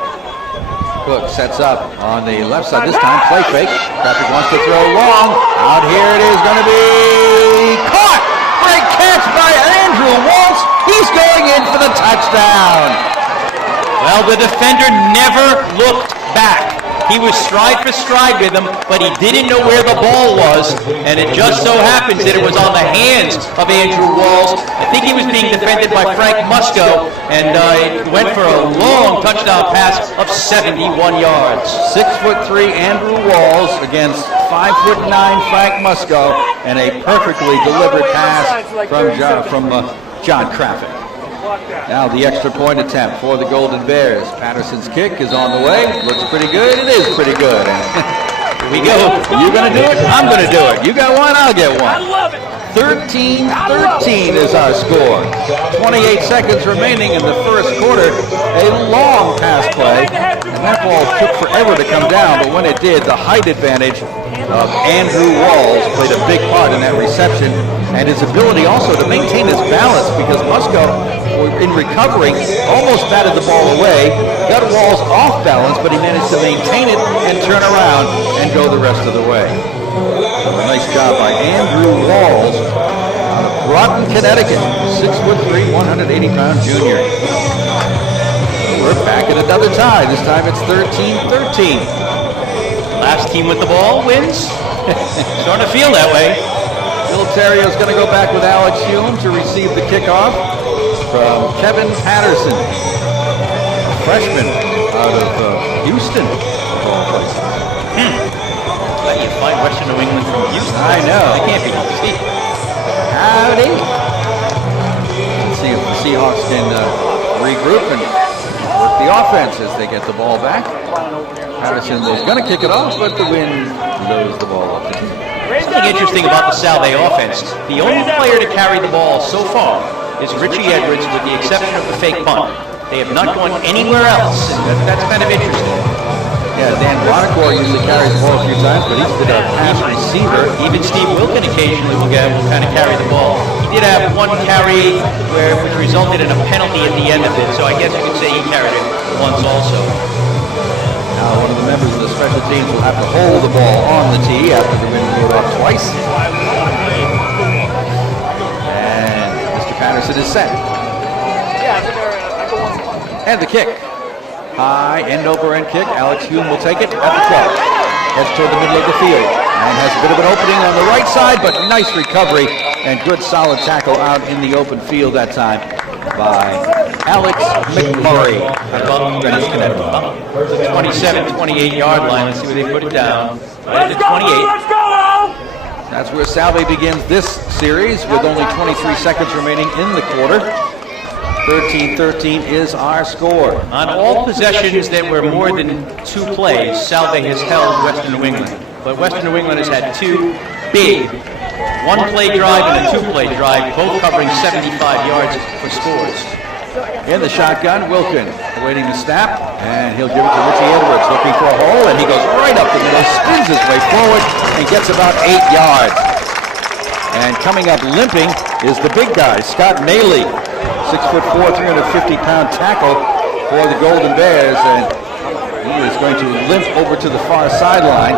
Cook sets up on the left side this time, play fake. Patrick wants to throw long. Out here it is going to be caught. Great catch by Andrew Waltz. He's going in for the touchdown. Well, the defender never looked back. He was stride for stride with him, but he didn't know where the ball was, and it just so happens that it was on the hands of Andrew Walls. I think he was being defended by Frank Musco, and it went for a long touchdown pass of 71 yards. 6'3" Andrew Walls against 5'9" Frank Musco, and a perfectly delivered pass from John Krafik. Now the extra point attempt for the Golden Bears. Patterson's kick is on the way. Looks pretty good. It is pretty good. Here we go. You gonna do it? I'm gonna do it. You got one, I'll get one. I love it. 13-13 is our score. 28 seconds remaining in the first quarter. A long pass play. And that ball took forever to come down, but when it did, the height advantage of Andrew Walls played a big part in that reception, and his ability also to maintain his balance, because Musco, in recovering, almost batted the ball away, got Walls off balance, but he managed to maintain it and turn around and go the rest of the way. A nice job by Andrew Walls out of Groton, Connecticut. 6'3", 180-pound junior. We're back at another tie. This time it's 13-13. Last team with the ball wins. Starting to feel that way. Bill Terrio's going to go back with Alex Hume to receive the kickoff from Kevin Patterson, a freshman out of Houston. But you find Western New England from Houston. I know. That can't be easy. Howdy. Let's see if the Seahawks can regroup and work the offense as they get the ball back. Patterson was going to kick it off, but the wind blows the ball up. Something interesting about the Salve offense, the only player to carry the ball so far is Richie Edwards, with the exception of the fake punt. They have not gone anywhere else, and that's kind of interesting. Yeah, Dan Bonacor usually carries the ball a few times, but he's been a pass receiver. Even Steve Wilkin occasionally will kind of carry the ball. He did have one carry which resulted in a penalty at the end of it, so I guess you could say he carried it once also. Now one of the members of the special teams will have to hold the ball on the tee after the wind blew up twice. And Mr. Patterson is set. And the kick. High end over end kick. Alex Hume will take it at the 12. Heads toward the middle of the field. And has a bit of an opening on the right side, but nice recovery and good solid tackle out in the open field that time by Alex McMurray. About the 27, 28 yard line. Let's see where they put it down. Right at the 28. That's where Salve begins this series with only 23 seconds remaining in the quarter. 13-13 is our score. On all possessions that were more than 2 plays, Salve has held Western New England. But Western New England has had 2 big 1-play drive and a 2-play drive, both covering 75 yards for scores. In the shotgun, Wilkin awaiting the snap, and he'll give it to Richie Edwards, looking for a hole, and he goes right up the middle, spins his way forward, and gets about 8 yards. And coming up limping is the big guy, Scott Maley, 6'4", 350-pound tackle for the Golden Bears, and he is going to limp over to the far sideline.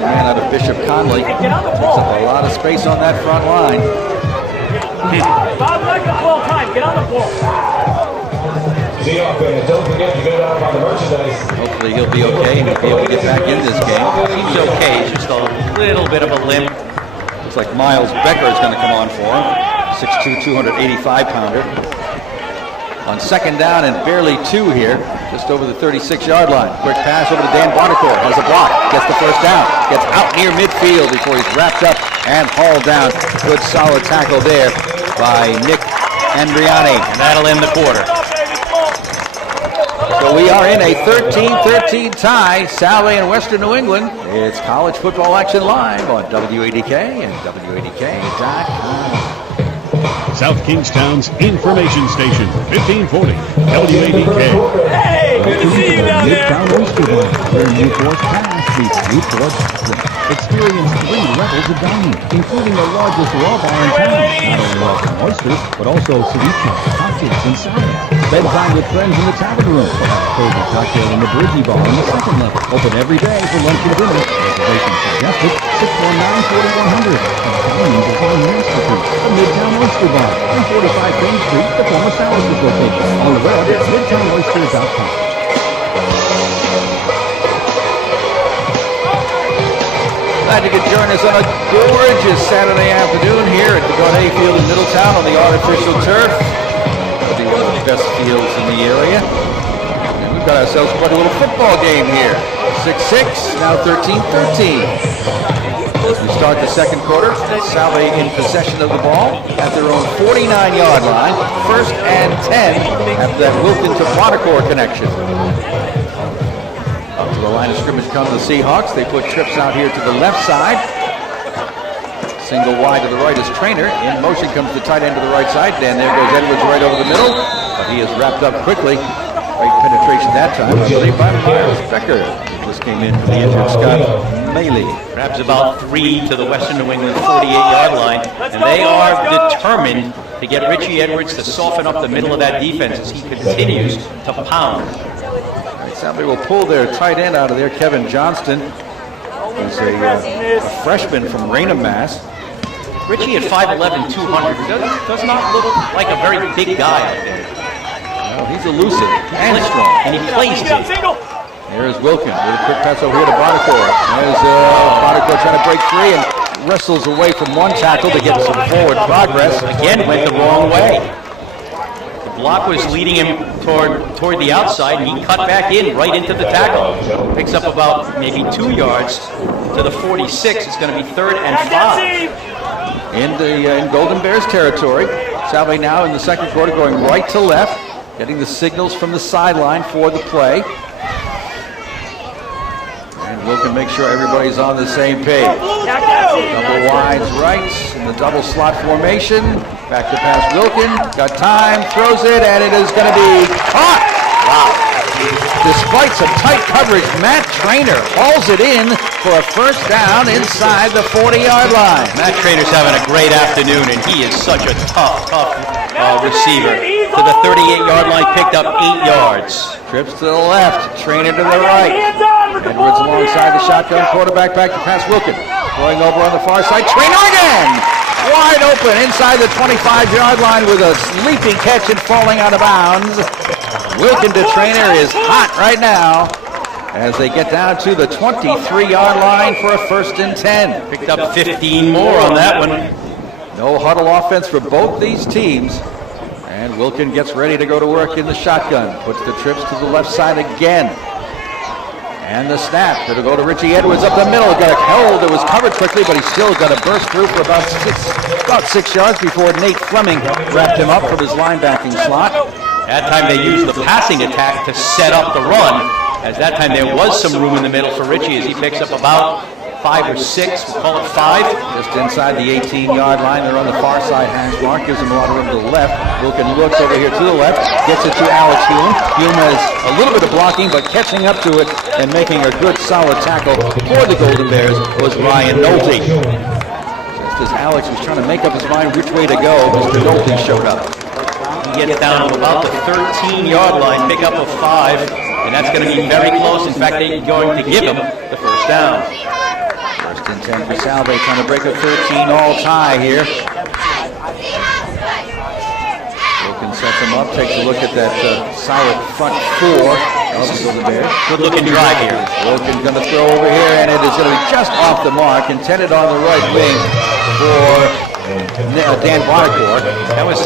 The man out of Bishop Conley takes up a lot of space on that front line. Bob, like the ball time. Get on the ball. Don't forget to go down by the merchandise. Hopefully he'll be okay and he'll be able to get back in this game. He's okay, it's just a little bit of a limp. Looks like Miles Becker is going to come on for him. 6'2", 285-pounder. On second down and barely 2 here, just over the 36-yard line. Quick pass over to Dan Barnacore, has a block, gets the first down, gets out near midfield before he's wrapped up and hauled down. Good solid tackle there by Nick Andriani. And that'll end the quarter. So we are in a 13-13 tie, Salve and Western New England. It's college football action live on WADK and WADK.com. South Kingstown's information station, 1540 WADK. Hey, good to see you down there. Midtown Oyster Bar, where Newport Pass meets Newport Chocolate. Experience 3 levels of dining, including the largest raw bar in town. Not only welcome oysters, but also ceviche, cocktails, and salad. Spend time with friends in the tavern room. Or have a favorite cocktail in the Bridgie Bar on the 2nd level. Open every day for lunch and dinner. Reservations suggested, 619-4100. And dining behind Masterpiece, the Midtown Oyster Bar, on 45 Main Street, the former Sally's location. On the web at midtownoysters.com. Glad you could join us on a gorgeous Saturday afternoon here at the Gaudet Field in Middletown on the artificial turf. Probably one of the best fields in the area. And we've got ourselves quite a little football game here. 6-6, now 13-13. As we start the second quarter, Salve in possession of the ball at their own 49-yard line. 1st and 10 after that Wilkin to Barnacore connection. Up to the line of scrimmage come the Seahawks. They put trips out here to the left side. Single wide to the right is Trainer. In motion comes the tight end to the right side. And there goes Edwards right over the middle. But he is wrapped up quickly. Great penetration that time, I believe, by Miles Becker. Just came in for the injured Scott Maley. Perhaps about 3 to the Western New England 48-yard line. And they are determined to get Richie Edwards to soften up the middle of that defense as he continues to pound. Salve will pull their tight end out of there, Kevin Johnston. He's a freshman from Raynham, Mass. Richie at 5'11", 200 does not look like a very big guy out there. Well, he's elusive and strong. And he plays big. There's Wilkin with a quick pass over here to Barnacore. There's Barnacore trying to break free and wrestles away from one tackle to get some forward progress. Again, went the wrong way. The block was leading him toward the outside, and he cut back in right into the tackle. Picks up about maybe 2 yards to the 46. It's going to be 3rd and 5. In Golden Bears territory. Salve now in the second quarter going right to left, getting the signals from the sideline for the play. And Wilkin make sure everybody's on the same page. Double wides right in the double slot formation. Back to pass Wilkin. Got time, throws it, and it is going to be caught. Wow. Despite some tight coverage, Matt Trainer hauls it in for a first down inside the 40-yard line. Matt Trainor's having a great afternoon, and he is such a tough receiver. To the 38-yard line, picked up 8 yards. Trips to the left, Trainer to the right. Edwards alongside the shotgun quarterback, back to pass Wilkin. Going over on the far side, Trainer again! Wide open inside the 25-yard line with a leaping catch and falling out of bounds. Wilkin to Trainer is hot right now as they get down to the 23-yard line for a 1st and 10. Picked up 15 more on that one. No huddle offense for both these teams. And Wilkin gets ready to go to work in the shotgun. Puts the trips to the left side again. And the snap. It'll go to Richie Edwards up the middle. Got a hold. It was covered quickly, but he's still got to burst through for about 6 yards before Nate Fleming wrapped him up from his linebacking slot. That time they used the passing attack to set up the run. As that time there was some room in the middle for Richie as he picks up about 5 or 6, we'll call it 5. Just inside the 18-yard line. They're on the far side hash mark. Gives him a lot of room to the left. Wilkin looks over here to the left. Gets it to Alex Hume. Hume has a little bit of blocking, but catching up to it and making a good solid tackle for the Golden Bears was Ryan Nolte. Just as Alex was trying to make up his mind which way to go, Mr. Nolte showed up. He gets down to about the 13-yard line, pick up a 5, and that's going to be very close. In fact, they're going to give him the first down. 1st and 10 for Salve, trying to break a 13-all tie here. Wilkin sets him up, takes a look at that solid front 4 of the Golden Bears. Good looking drive here. Wilkin going to throw over here, and it is going to be just off the mark, intended on the right wing for Dan Bonnecourt.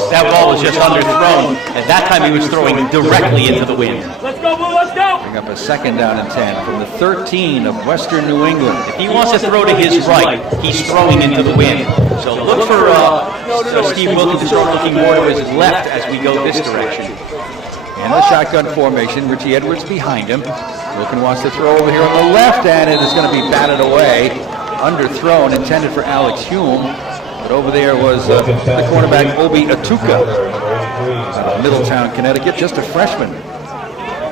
That ball was just underthrown. At that time, he was throwing directly into the wind. Let's go, Blue, let's go! Bring up a 2nd down and 10 from the 13 of Western New England. If he wants to throw to his right, he's throwing into the wind. So look for Steve Wilkin to start looking more to his left as we go this direction. In the shotgun formation, Richie Edwards behind him. Wilkin wants to throw over here on the left, and it is going to be batted away. Underthrown, intended for Alex Hume. But over there was the cornerback, Obi Atuka, out of Middletown, Connecticut, just a freshman.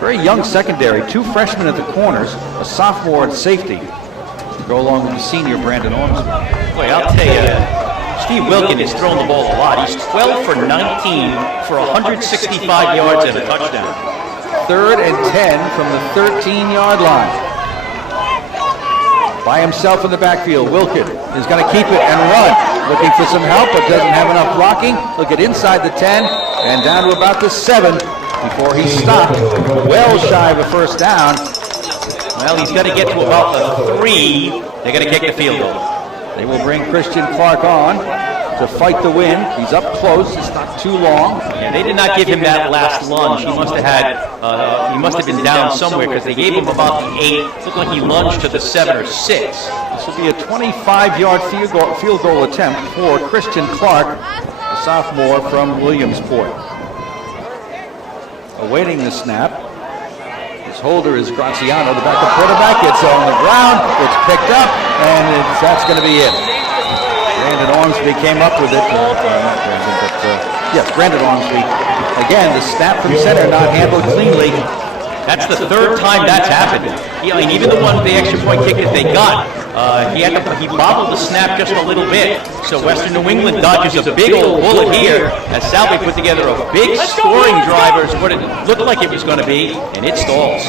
Very young secondary, 2 freshmen at the corners, a sophomore at safety, to go along with the senior Brandon Ormsby. Boy, I'll tell you, Steve Wilkin has thrown the ball a lot. He's 12 for 19 for 165 yards and a touchdown. 3rd and 10 from the 13-yard line. By himself in the backfield, Wilkin is going to keep it and run. Looking for some help, but doesn't have enough blocking. Look at inside the 10 and down to about the 7 before he stopped. Well shy of a first down. Well, he's got to get to about the 3. They're going to kick the field goal. They will bring Christian Clark on to fight the wind. He's up close. It's not too long. Yeah, they did not give him that last lunge. He must have had. He must have been down somewhere because they gave him about the 8. It looked like he lunged to the 7 or 6. This will be a 25-yard field goal attempt for Christian Clark, the sophomore from Williamsport. Awaiting the snap. His holder is Graziano, the backup quarterback. It's on the ground. It's picked up, and that's going to be it. Brandon Ormsby came up with it. Not Brandon, but yes, Brandon Ormsby. Again, the snap from center not handled cleanly. That's the 3rd time that's happened. I mean, even the extra point kick that they got, he bobbled the snap just a little bit. So Western New England dodges a big old bullet here as Salve put together a big scoring drive, is what it looked like it was going to be, and it stalls.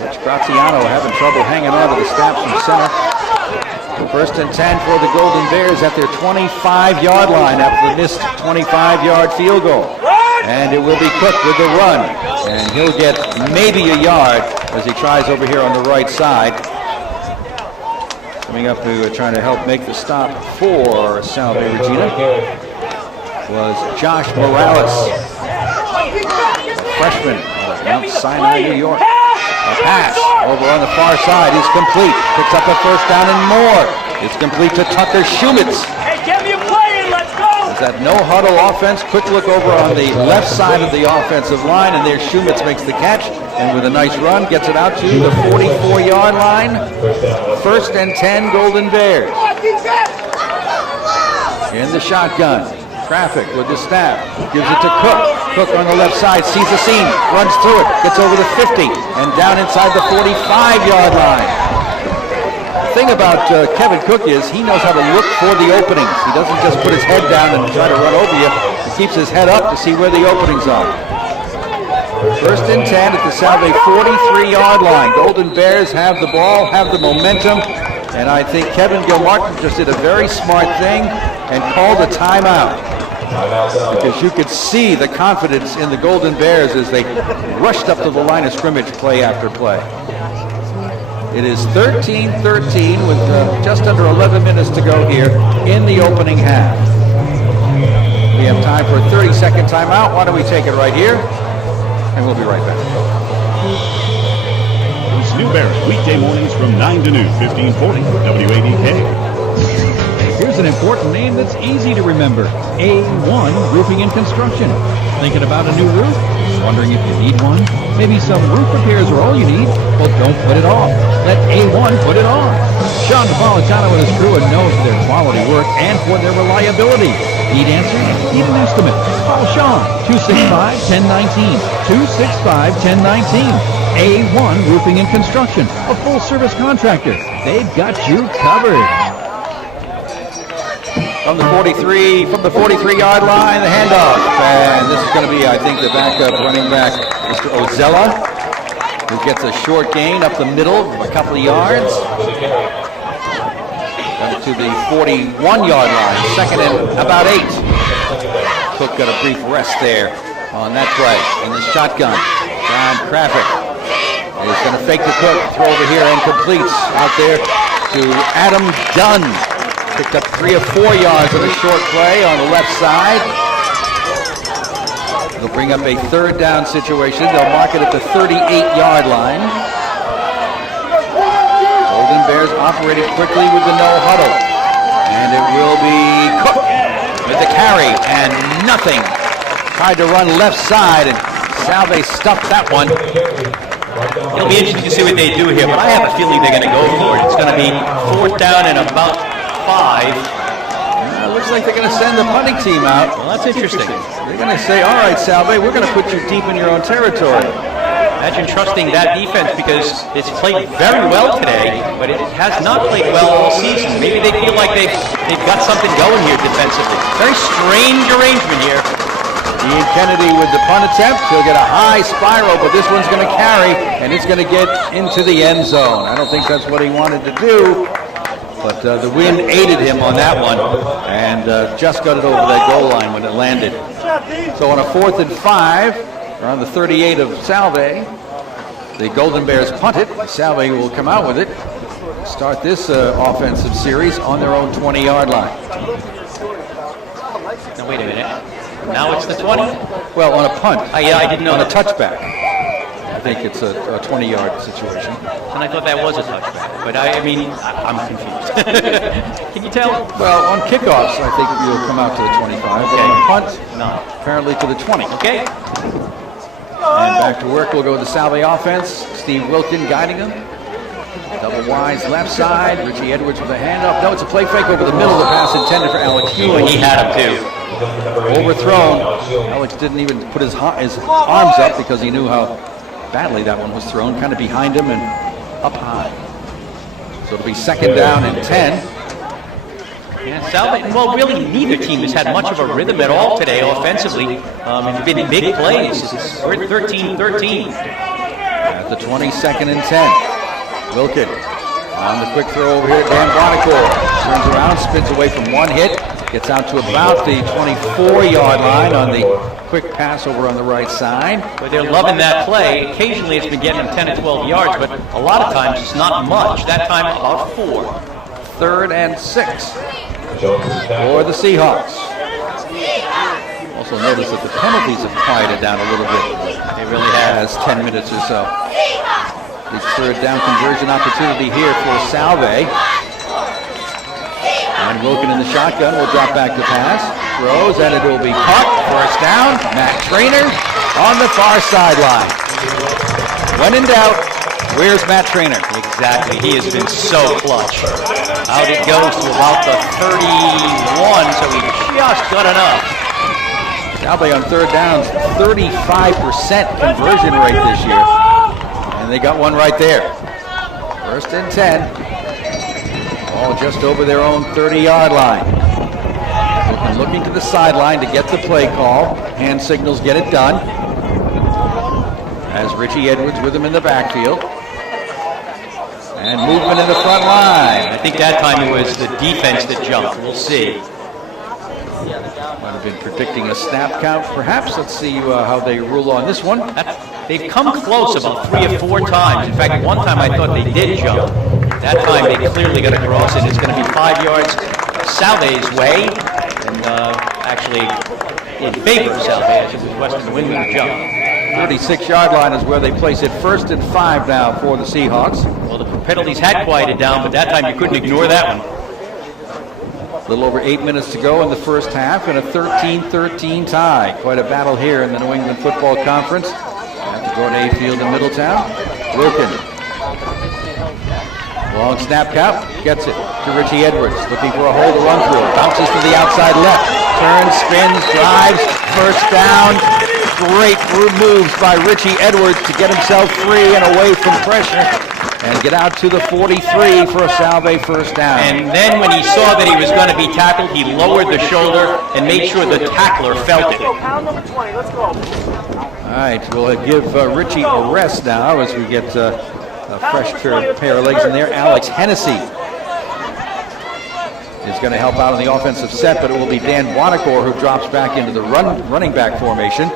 Rich Graziano having trouble hanging on to the snap from center. 1st and 10 for the Golden Bears at their 25-yard line after the missed 25-yard field goal. And it will be Cook with the run. And he'll get maybe a yard as he tries over here on the right side. Coming up to trying to help make the stop for Salve Regina was Josh Morales, freshman of Mount Sinai, New York. A pass over on the far side is complete. Picks up a first down and more. It's complete to Tucker Shumitz. Hey, get me playing, let's go! That no huddle offense. Quick look over on the left side of the offensive line, and there Shumitz makes the catch, and with a nice run, gets it out to the 44-yard line. 1st and 10, Golden Bears. In the shotgun. traffic with the snap. Gives it to Cook. Cook on the left side, sees the seam, runs through it, gets over the 50, and down inside the 45-yard line. The thing about Kevin Cook is he knows how to look for the openings. He doesn't just put his head down and try to run over you. He keeps his head up to see where the openings are. First and 10 at the Salve 43-yard line. Golden Bears have the ball, have the momentum, and I think Kevin Gilmartin just did a very smart thing and called a timeout. Because you could see the confidence in the Golden Bears as they rushed up to the line of scrimmage play after play. It is 13-13 with just under 11 minutes to go here in the opening half. We have time for a 30-second timeout. Why don't we take it right here? And we'll be right back. It's New Barrett, weekday mornings from 9 to noon, 1540 WADK. Here's an important name that's easy to remember. A1 Roofing and Construction. Thinking about a new roof? Wondering if you need one? Maybe some roof repairs are all you need? Well, don't put it off. Let A1 put it on. Sean Napolitano and his crew are known for their quality work and for their reliability. Need answers? Need an estimate? Call Sean, 265-1019. 265-1019. A1 Roofing and Construction, a full-service contractor. They've got you covered. From the 43-yard line, the handoff. And this is going to be, I think, the backup running back, Mr. Ozella, who gets a short gain up the middle, a couple of yards. Down to the 41-yard line, second and about 8. Cook got a brief rest there on that play in the shotgun. Down traffic. He's going to fake the Cook, throw over here and completes out there to Adam Dunn. Picked up 3 or 4 yards on a short play on the left side. They'll bring up a third down situation. They'll mark it at the 38-yard line. Golden Bears operating quickly with the no huddle. And it will be Cook with the carry and nothing. Tried to run left side and Salve stuffed that one. It'll be interesting to see what they do here, but I have a feeling they're going to go for it. It's going to be 4th down and about 5. Looks like they're going to send the punting team out. Well, that's interesting. They're going to say, all right, Salve, we're going to put you deep in your own territory. Imagine trusting that defense because it's played very well today, but it has not played well all season. Maybe they feel like they've got something going here defensively. Very strange arrangement here. Ian Kennedy with the punt attempt. He'll get a high spiral, but this one's going to carry, and it's going to get into the end zone. I don't think that's what he wanted to do. But the wind aided him on that one, and just got it over that goal line when it landed. So on a 4th and 5, around the 38 of Salve, the Golden Bears punt it. Salve will come out with it, start this offensive series on their own 20-yard line. Now, wait a minute. Now it's the 20? Well, on a punt. Yeah, I didn't know on that. A touchback. I think it's a 20-yard situation. And I thought that was a touchback. But I mean, I'm confused. Can you tell? Well, on kickoffs, I think you'll come out to the 25. Okay. On a punt, No. apparently to the 20. Okay. And back to work, we'll go with the Salve offense. Steve Wilkin guiding them. Double wides left side. Richie Edwards with a handoff. No, it's a play fake over the middle. The pass intended for Alex Hewing. He had him too. Overthrown. Alex didn't even put his arms up because he knew how badly that one was thrown. Kind of behind him and up high. So it'll be 2nd down and 10. Yeah, Salve, well, really, neither team has had much of a rhythm at all today offensively. It's been big plays. We're at 13-13. At the 22nd and 10. Wilkin on the quick throw over here at Dan Bonnecourt. Turns around, spins away from one hit. Gets out to about the 24-yard line on the quick pass over on the right side. But they're loving that play. Occasionally it's been getting them 10 to 12 yards, but a lot of times it's not much. That time about 4. 3rd and 6 for the Seahawks. Also notice that the penalties have quieted down a little bit. They really have. As 10 minutes or so. The 3rd down conversion opportunity here for Salve. And Wilkin in the shotgun will drop back to pass. Throws, and it will be caught. 1st down. Matt Trainer on the far sideline. When in doubt, where's Matt Trainer? Exactly. He has been so clutch. Out it goes to about the 31, so he just got enough. Salve on third downs, 35% conversion rate this year. And they got one right there. First and 10. All just over their own 30-yard line. Looking to the sideline to get the play call. Hand signals get it done. As Richie Edwards with him in the backfield. And movement in the front line. I think that time it was the defense that jumped. We'll see. Might have been predicting a snap count, perhaps. Let's see how they rule on this one. They've come close about 3 or 4 times. In fact, one time I thought they did jump. That time they clearly got across, and it's going to be 5 yards Salve's way, and actually in favor of Salve, as it was Western Wind with a jump. 36-yard line is where they place it. First and 5 now for the Seahawks. Well, the penalties had quieted down, but that time you couldn't ignore that one. A little over 8 minutes to go in the first half, and a 13-13 tie. Quite a battle here in the New England Football Conference. At the Gordon A. Field in Middletown. Wilkin. Long snap count. Gets it to Richie Edwards. Looking for a hole to run through. Bounces to the outside left. Turns, spins, drives. First down. Great moves by Richie Edwards to get himself free and away from pressure and get out to the 43 for a Salve first down. And then when he saw that he was going to be tackled, he lowered the shoulder and made sure the tackler felt it. Pound number 20, let's go. All right, we'll give Richie a rest now as we get a fresh pair of legs in there. Alex Hennessy is going to help out on the offensive set, but it will be Dan Wanacor who drops back into the running back formation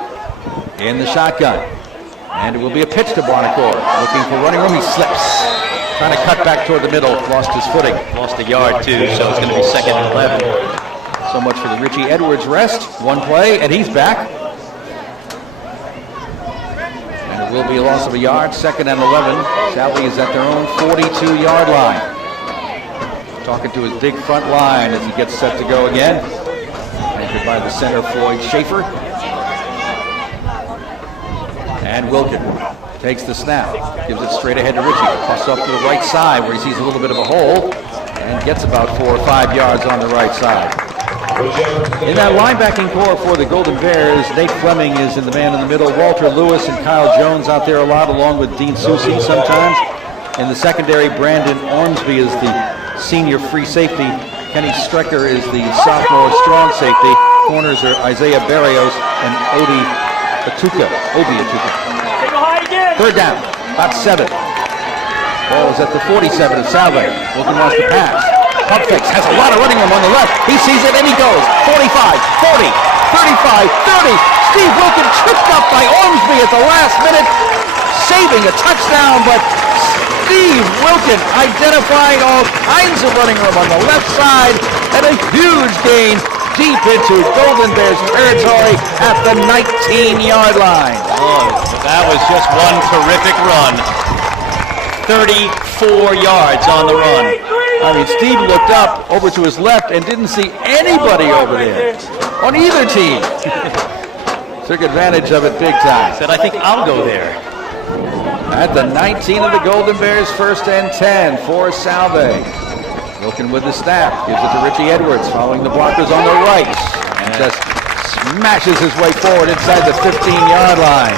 in the shotgun. And it will be a pitch to Wanacor. Looking for running room, he slips. Trying to cut back toward the middle, lost his footing. Lost a yard too, so it's going to be 2nd and 11. So much for the Richie Edwards rest. One play, and he's back. And it will be a loss of a yard, 2nd and 11. Salve is at their own 42-yard line. Talking to his big front line as he gets set to go again. Anchored by the center, Floyd Schaefer. And Wilkin takes the snap, gives it straight ahead to Richie. Toss off to the right side where he sees a little bit of a hole and gets about 4 or 5 yards on the right side. In that linebacking core for the Golden Bears, Nate Fleming is in the man in the middle. Walter Lewis and Kyle Jones out there a lot, along with Dean Susi sometimes. In the secondary, Brandon Ormsby is the senior free safety. Kenny Strecker is the sophomore strong safety. Corners are Isaiah Barrios and Obi Atuka. Third down, about 7. Ball is at the 47 of Salve. Wilkin wants to pass. Pump fakes, has a lot of running room on the left. He sees it and he goes. 45, 40, 35, 30. Steve Wilkin tripped up by Ormsby at the last minute, saving a touchdown, but Steve Wilkin identifying all kinds of running room on the left side and a huge gain deep into Golden Bears territory at the 19-yard line. Oh, that was just one terrific run. 34 yards on the run. I mean, Steve looked up over to his left and didn't see anybody over there on either team. Took advantage of it big time. Said, I think I'll go there. At the 19 of the Golden Bears, 1st and 10 for Salve. Wilkin with the snap, gives it to Richie Edwards, following the blockers on the right, and just smashes his way forward inside the 15-yard line.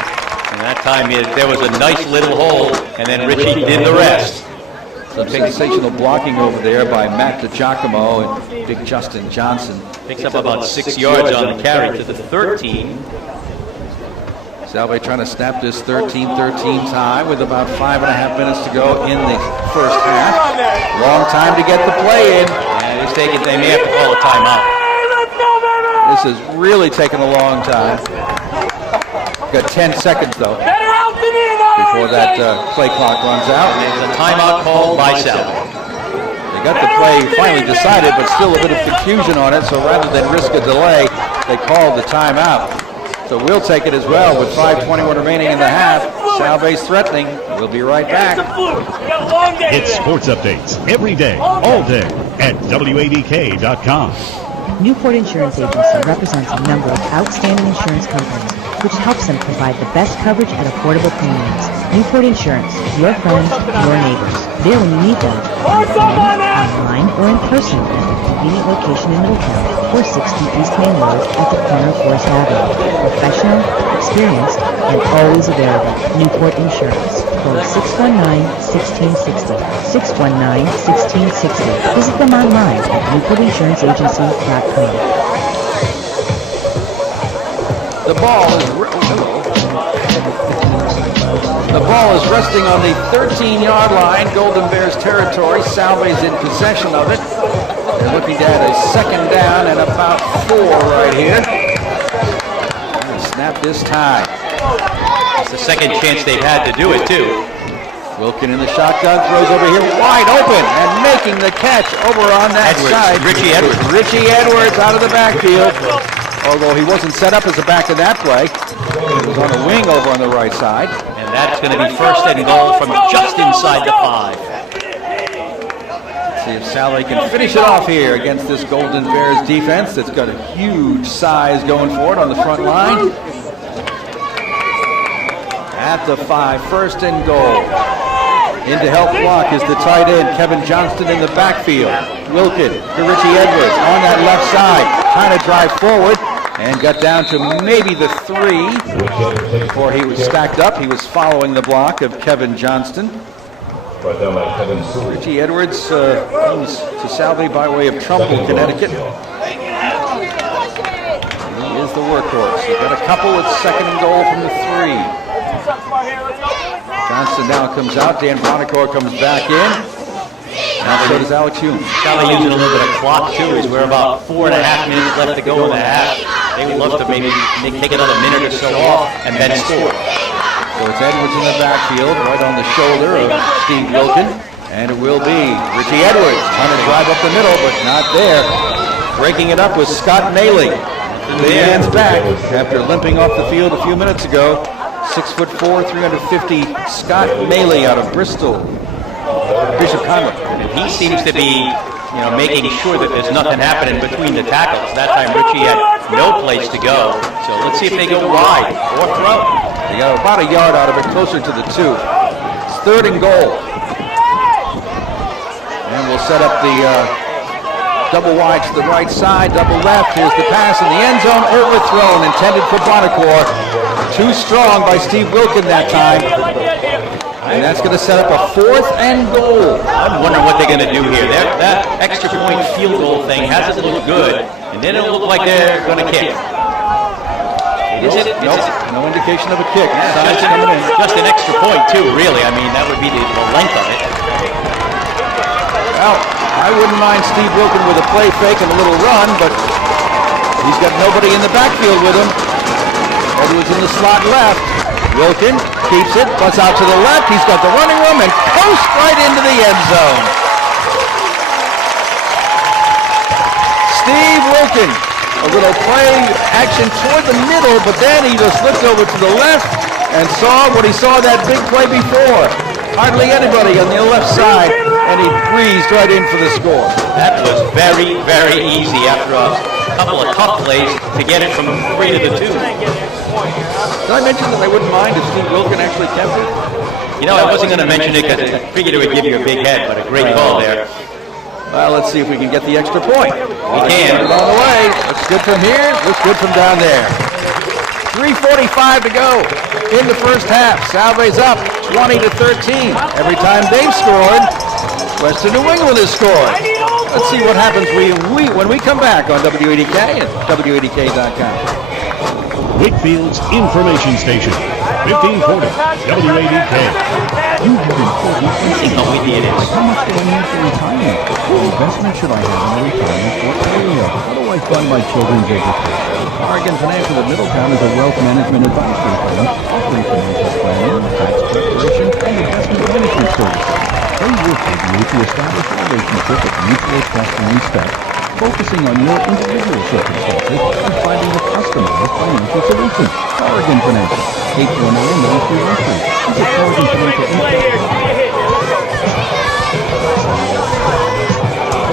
And that time there was a nice little hole, and then Richie did the rest. Some sensational blocking over there by Matt DiGiacomo and big Justin Johnson. Picks up about 6 yards on the carry to the 13. Salve trying to snap this 13-13 tie with about 5.5 minutes to go in the first half. Long time to get the play in. And they may have to call a timeout. This is really taking a long time. Got 10 seconds though before that play clock runs out. There's a timeout called by Salve. They got the play finally decided, but still a bit of confusion on it. So rather than risk a delay, they called the timeout. So we'll take it as well with 5:21 remaining in the half. Salve's threatening. We'll be right back. It's sports updates every day, all day at WADK.com. Newport Insurance Agency represents a number of outstanding insurance companies which helps them provide the best coverage at affordable premiums. Newport Insurance, your friends, your neighbors. There when you need them. On the phone, online, or in person at the convenient location in Middletown, 460 East Main Road at the corner of Forest Avenue. Professional, experienced, and always available. Newport Insurance. Call 619-1660. 619-1660. Visit them online at newportinsuranceagency.com. The ball is resting on the 13-yard line, Golden Bears territory. Salve's in possession of it. They're looking at a second down and about 4 right here. Snap this time. It's the second chance they've had to do it, too. Wilkin in the shotgun, throws over here, wide open, and making the catch over on that side. Richie Edwards. Richie Edwards out of the backfield. Although he wasn't set up as a back in that play. He was on a wing over on the right side. And that's going to be first and goal from just inside the 5. See if Salve can finish it off here against this Golden Bears defense that's got a huge size going for it on the front line. At the 5, first and goal. In to help block is the tight end, Kevin Johnston in the backfield. Wilkin to Richie Edwards on that left side, trying to drive forward, and got down to maybe the 3 before he was stacked up. He was following the block of Kevin Johnston. Richie Edwards comes to Salve by way of Trumbull, Connecticut. He is the workhorse. He's got a couple at second and goal from the 3. Johnston now comes out. Dan Bonacore comes back in. Now so does Alex Hume. Salve using a little bit of clock, too, as we're about 4.5 minutes left to go in the half. They would love to maybe take another minute or so off and then score. So it's Edwards in the backfield, right on the shoulder of Steve Wilkin. And it will be Richie Edwards trying to drive up the middle, but not there. Breaking it up was Scott Maley. The hands back after limping off the field a few minutes ago. 6'4", 350, Scott Maley out of Bristol. Bishop Conway. And he seems to be, making sure that there's nothing happening between the tackles. That time Richie had no place to go. So let's see if they go wide or throw. They got about a yard out of it, closer to the 2. It's third and goal. And we'll set up the double wide to the right side, double left. Here's the pass in the end zone, overthrown, intended for Bonacore. Too strong by Steve Wilkin that time. And that's going to set up a 4th and goal. I'm wondering what they're going to do here. That extra point field goal thing hasn't looked good, and then it'll look like they're going to kick. No indication of a kick. Just an extra point, too, really. I mean, that would be the length of it. Well, I wouldn't mind Steve Wilkin with a play fake and a little run, but he's got nobody in the backfield with him. Edwards in the slot left. Wilkin keeps it, butts out to the left. He's got the running room and coast right into the end zone. Steve Wilkin, a little play action toward the middle, but then he just looked over to the left and saw what he saw that big play before. Hardly anybody on the left side, and he breezed right in for the score. That was very, very easy after a couple of tough plays to get it from 3 to the 2. Did I mention that I wouldn't mind if Steve Wilkin actually kept it? I wasn't going to mention it because I figured it would give you a big head, but a great call there. Well, let's see if we can get the extra point. We can. On the way. Looks good from here. Looks good from down there. 3:45 to go in the first half. Salve's up 20-13. Every time they've scored, Western New England has scored. Let's see what happens when we come back on WADK and WADK.com. Wakefield's information station, 1540 WADK. You have important questions. How windy it is. How much do I need for retirement? What investment should I have in a retirement portfolio? How do I fund my children's education? Oregon Financial of Middletown is a wealth management advisory firm offering financial planning, tax preparation, and investment management services. They work with you to establish a relationship of mutual trust and respect, focusing on your individual circumstances and finding a customized financial solution. Oregon Financial, 819 Main Street, Western. Visit Oregon Financial Inc.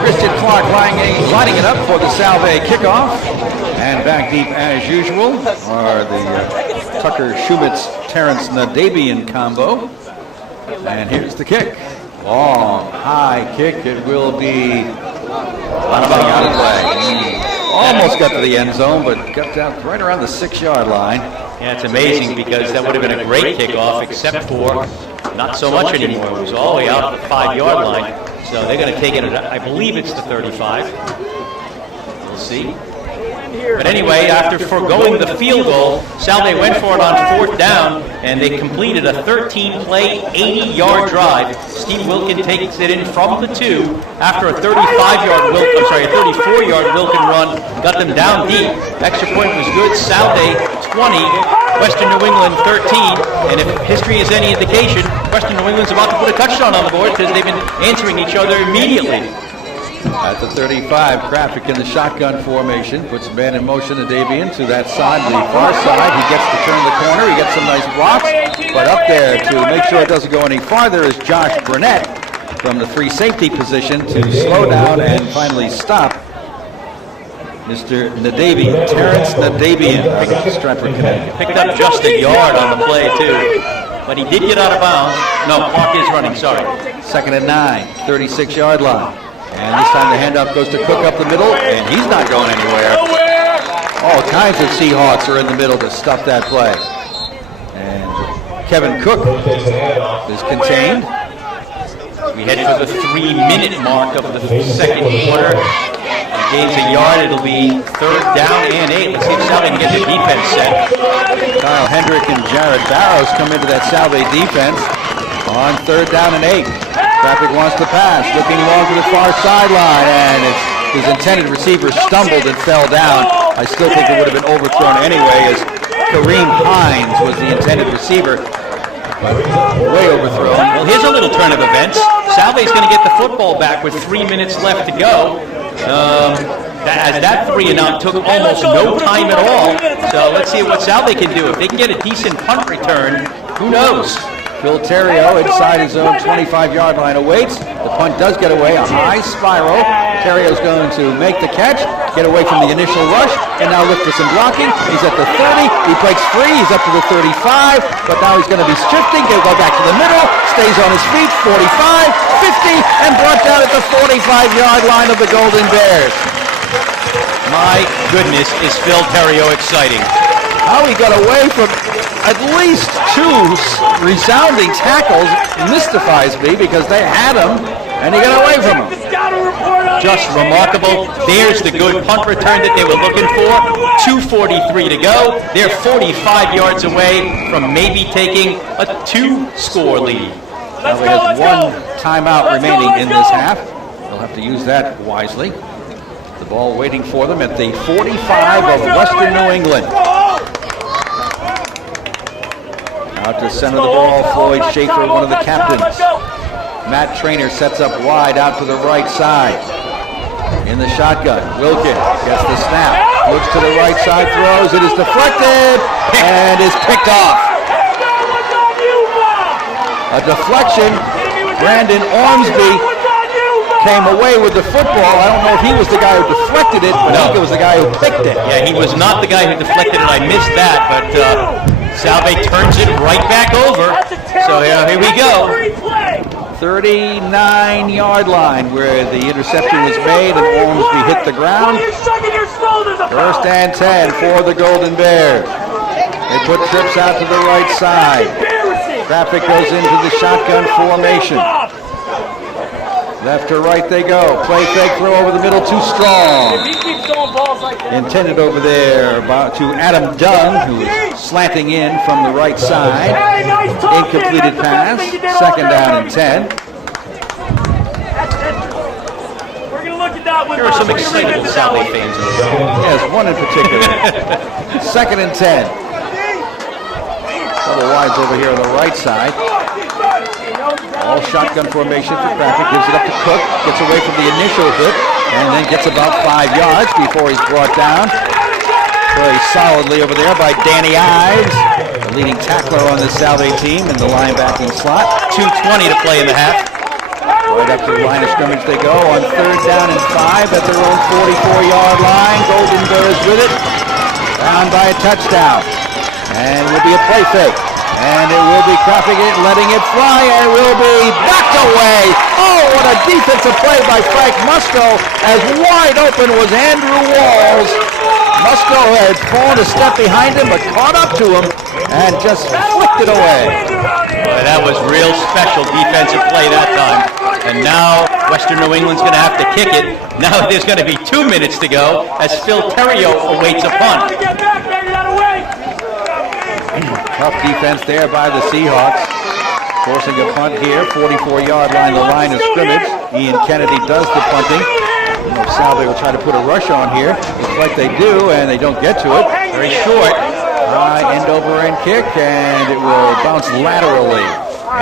Christian Clark lining it up for the Salve kickoff. And back deep as usual are the Tucker Shumitz, Terrence Nadabian combo. And here's the kick. Long, high kick. It will be out of play. Almost got to the end zone, but got down right around the 6-yard line. Yeah, it's amazing because that would have been a great kickoff, except for not so much anymore. It was all the way out to the 5-yard line. So they're going to take it, I believe it's the 35. We'll see. But anyway, after foregoing the field goal, Salve went for it on 4th down, and they completed a 13-play, 80-yard drive. Steve Wilkin takes it in from the 2 after a 34-yard Wilkin run, got them down deep. Extra point was good. Salve 20, Western New England 13, and if history is any indication, Western New England's about to put a touchdown on the board because they've been answering each other immediately. At the 35, Krafik in the shotgun formation, puts man in motion, Nadabian to that side, the far side. He gets to turn the corner, he gets some nice blocks, but up there to make sure it doesn't go any farther is Josh Burnett from the free safety position to slow down and finally stop Mr. Nadabian, Terrence Nadabian out of Stratford, Connecticut. Picked up just a yard on the play, too. But he did get out of bounds. No, clock is running, sorry. 2nd and 9, 36-yard line. And this time the handoff goes to Cook up the middle, and he's not going anywhere. All kinds of Seahawks are in the middle to stuff that play. And Kevin Cook is contained. We head for the 3-minute mark of the 2nd quarter. He gains a yard. It'll be 3rd down and 8. Let's see if Salve can get the defense set. Kyle Hendrick and Jared Barrows come into that Salve defense on 3rd down and 8. Krafik wants to pass, looking long to the far sideline, and his intended receiver stumbled and fell down. I still think it would have been overthrown anyway, as Kareem Hines was the intended receiver, but way overthrown. Well, here's a little turn of events. Salve's going to get the football back with 3 minutes left to go. As that 3-and-out took almost no time at all. So let's see what Salve can do. If they can get a decent punt return, who knows? Phil Terrio inside his own 25-yard line awaits. The punt does get away, a high spiral. Terrio's going to make the catch, get away from the initial rush, and now look for some blocking. He's at the 30, he breaks free, he's up to the 35, but now he's going to be shifting. He'll go back to the middle, stays on his feet, 45, 50, and brought down at the 45-yard line of the Golden Bears. My goodness, is Phil Terrio exciting. How he got away from at least 2 resounding tackles mystifies me, because they had him and he got away from him. Just remarkable. There's the good punt return that they were looking for. 2:43 to go. They're 45 yards away from maybe taking a 2-score lead. Now he has 1 timeout remaining in this half. They'll have to use that wisely. The ball waiting for them at the 45 of Western New England. Out to center the ball, Floyd Schaefer, one of the captains. Matt Trainer sets up wide out to the right side. In the shotgun, Wilkin gets the snap, looks to the right side, throws, it is deflected, and is picked off. A deflection, Brandon Ormsby came away with the football. I don't know if he was the guy who deflected it, but I think it was the guy who picked it. Yeah, he was not the guy who deflected it. I missed that, but Salve turns it right back over. So here we go. 39-yard line where the interception was made and Ormsby hit the ground. 1st and 10 for the Golden Bears. They put trips out to the right side. Krafik goes into the shotgun formation. Left to right they go. Play fake, throw over the middle, too strong. Intended over there to Adam Dunn, who is slanting in from the right side. Incompleted pass. 2nd down and 10. There are some excitable Salve fans. Yes, one in particular. 2nd and 10. Double wides over here on the right side. All shotgun formation for Krafik, gives it up to Cook, gets away from the initial hit, and then gets about 5 yards before he's brought down. Very solidly over there by Danny Ives, the leading tackler on the Salve team in the linebacking slot. 2:20 to play in the half. Right up to the line of scrimmage they go on 3rd down and 5 at their own 44-yard line. Golden Bears with it, down by a touchdown. And it will be a play fake. And it will be cropping it, letting it fly, and it will be knocked away. Oh, what a defensive play by Frank Musto, as wide open was Andrew Walls. Musto had fallen a step behind him, but caught up to him and just flicked it away. Boy, that was real special defensive play that time. And now Western New England's going to have to kick it. Now there's going to be 2 minutes to go as Phil Terrio awaits a punt. Tough defense there by the Seahawks. Forcing a punt here, 44-yard line, the line of scrimmage. Ian Kennedy does the punting. Salve will try to put a rush on here. Looks like they do, and they don't get to it. Very short. High end over end kick, and it will bounce laterally.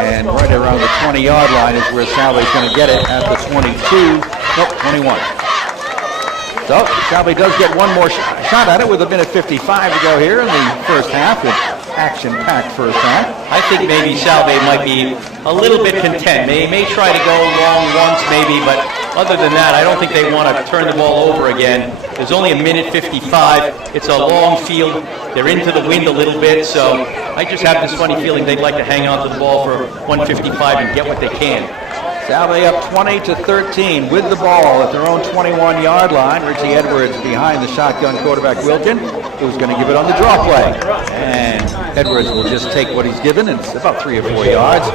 And right around the 20-yard line is where Salve's going to get it at the 22, nope, 21. So Salve does get one more shot at it with a minute 55 to go here in the first half. Action-packed first half. I think maybe Salve might be a little bit content. They may try to go long once maybe, but other than that, I don't think they want to turn the ball over again. There's only a minute 55. It's a long field. They're into the wind a little bit, so I just have this funny feeling they'd like to hang on to the ball for 155 and get what they can. Salve up 20-13 with the ball at their own 21-yard line. Richie Edwards behind the shotgun quarterback Wilkin, who's going to give it on the draw play. And Edwards will just take what he's given, and it's about 3 or 4 yards.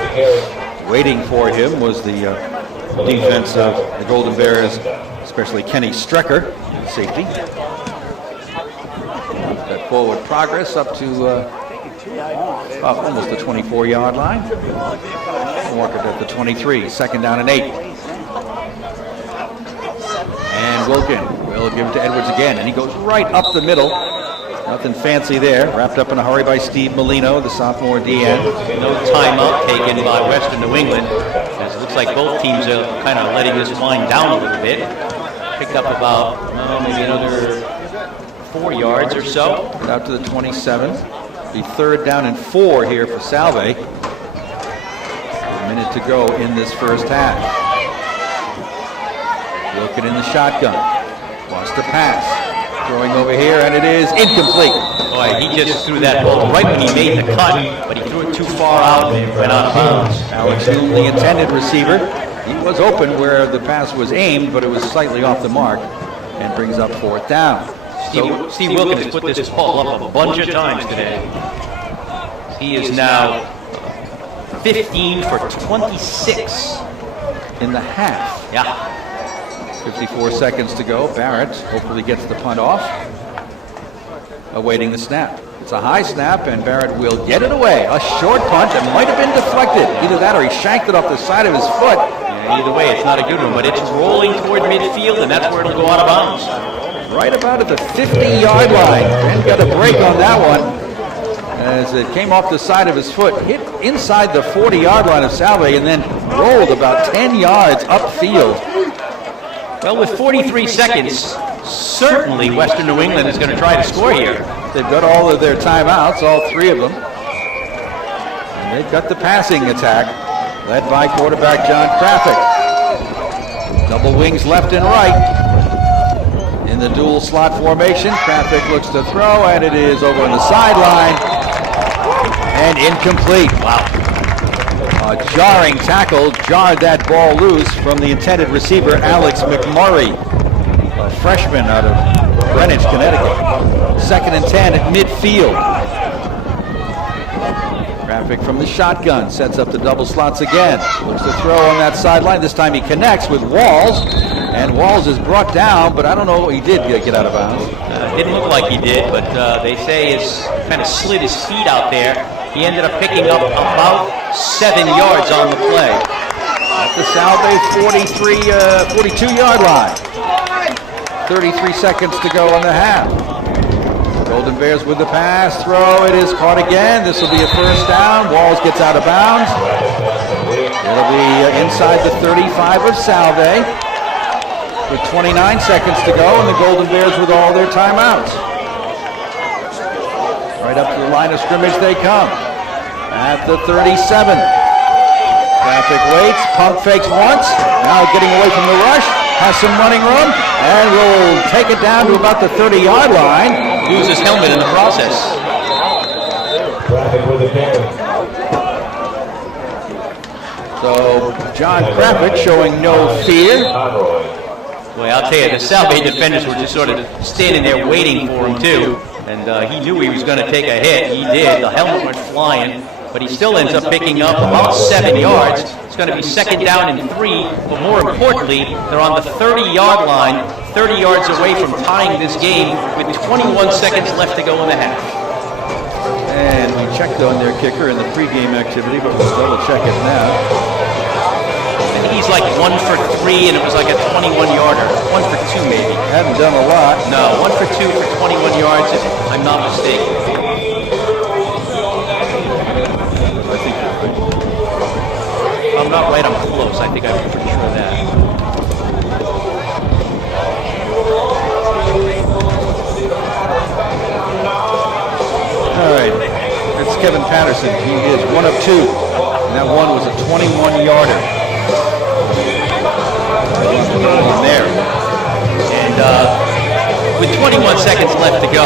Waiting for him was the defense of the Golden Bears, especially Kenny Strecker, safety. That forward progress up to almost the 24-yard line. Walker at the 23, second down and 8. And Wilkin will give it to Edwards again, and he goes right up the middle. Nothing fancy there. Wrapped up in a hurry by Steve Molino, the sophomore DN. No timeout taken by Western New England, as it looks like both teams are kind of letting this wind down a little bit. Picked up about maybe another 4 yards or so. Out to the 27. The third down and 4 here for Salve. A minute to go in this first half. Wilkin in the shotgun. Wants to pass. Throwing over here, and it is incomplete. Boy, he just threw that ball right when he made the cut, but he threw it too far out and went out of bounds. Alex Hume, the intended receiver. He was open where the pass was aimed, but it was slightly off the mark, and brings up fourth down. Steve Wilkin has put this ball up a bunch of times today. He is now 15 for 26 in the half. Yeah. 54 seconds to go. Barrett hopefully gets the punt off. Awaiting the snap. It's a high snap, and Barrett will get it away. A short punt that might have been deflected. Either that or he shanked it off the side of his foot. Yeah, either way, it's not a good one, but it's rolling toward midfield, and that's where it'll go out of bounds. Right about at the 50-yard line. Ben got a break on that one as it came off the side of his foot, hit inside the 40-yard line of Salve, and then rolled about 10 yards upfield. Well, with 43 seconds, certainly Western New England is going to try to score here. They've got all of their timeouts, all 3 of them. And they've got the passing attack, led by quarterback John Krafik. Double wings left and right. In the dual slot formation, Krafik looks to throw, and it is over on the sideline. And incomplete. Wow. A jarring tackle jarred that ball loose from the intended receiver, Alex McMurray, a freshman out of Greenwich, Connecticut. Second and 10 at midfield. Krafik from the shotgun sets up the double slots again. Looks to throw on that sideline. This time he connects with Walls, and Walls is brought down, but I don't know, he did get out of bounds. Didn't look like he did, but they say he's kind of slid his feet out there. He ended up picking up about 7 yards on the play. At the Salve 42-yard line. 33 seconds to go on the half. Golden Bears with the pass, throw, it is caught again. This will be a first down. Walls gets out of bounds. It'll be inside the 35 of Salve with 29 seconds to go, and the Golden Bears with all their timeouts. Right up to the line of scrimmage they come. At the 37. Krafik waits, pump fakes once, now getting away from the rush, has some running room, and will take it down to about the 30-yard line. Loses his helmet in the process. Traffic with the pick. So John Krafich showing no fear. Boy, I'll tell you, the Salve defenders were just sort of standing there waiting for him, too. And he knew he was going to take a hit. He did. The helmet went flying. But he still ends up picking up about 7 yards. It's going to be second down and 3. But more importantly, they're on the 30-yard line, 30 yards away from tying this game with 21 seconds left to go in the half. And we checked on their kicker in the pregame activity, but we'll double check it now. I think he's like 1 for 3, and it was like a 21-yarder. 1 for 2, maybe. Hadn't done a lot. No, 1 for 2 for 21 yards, if I'm not mistaken. I think you're right. If I'm not right, I'm close. I think I'm pretty sure of that. All right, it's Kevin Patterson. He is 1 of 2. And that one was a 21-yarder. There. And with 21 seconds left to go,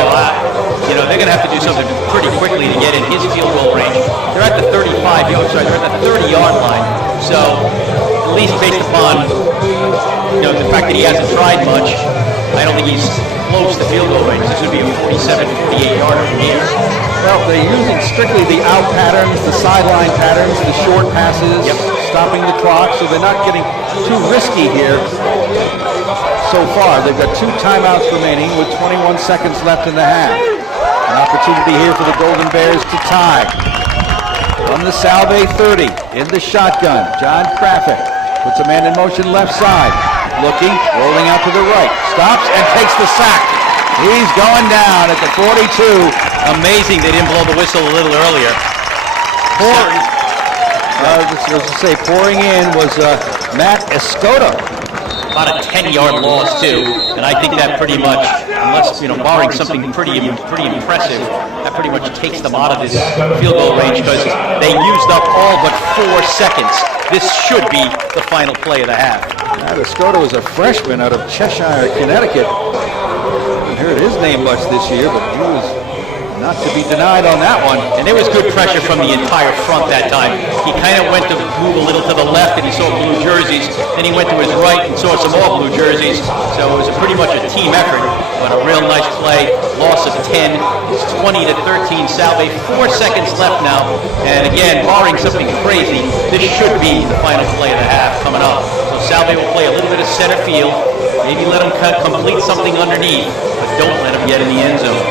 they're going to have to do something pretty quickly to get in his field goal range. They're at the 30-yard line. So, at least based upon, the fact that he hasn't tried much, I don't think he's close to field goal range. This would be a 47, 48-yarder from here. Well, they're using strictly the out patterns, the sideline patterns, the short passes, stopping the clock, so they're not getting too risky here so far. They've got 2 timeouts remaining with 21 seconds left in the half. An opportunity here for the Golden Bears to tie. From the Salve 30, in the shotgun, John Krafich puts a man in motion left side. Looking, rolling out to the right, stops and takes the sack. He's going down at the 42. Amazing they didn't blow the whistle a little earlier. Pouring in was Matt Escoto. About a 10-yard loss, too. And I think that pretty much, unless, barring something pretty impressive, that pretty much takes them out of this field goal range because they used up all but 4 seconds. This should be the final play of the half. Matt Escoto is a freshman out of Cheshire, Connecticut. I haven't heard his name much this year, but he was not to be denied on that one. And there was good pressure from the entire front that time. He kind of went to move a little to the left and he saw blue jerseys. Then he went to his right and saw some more blue jerseys. So it was pretty much a team effort, but a real nice play. Loss of 10. It's 20-13. Salve, 4 seconds left now. And again, barring something crazy, this should be the final play of the half coming up. So Salve will play a little bit of center field. Maybe let him complete something underneath, but don't let him get in the end zone.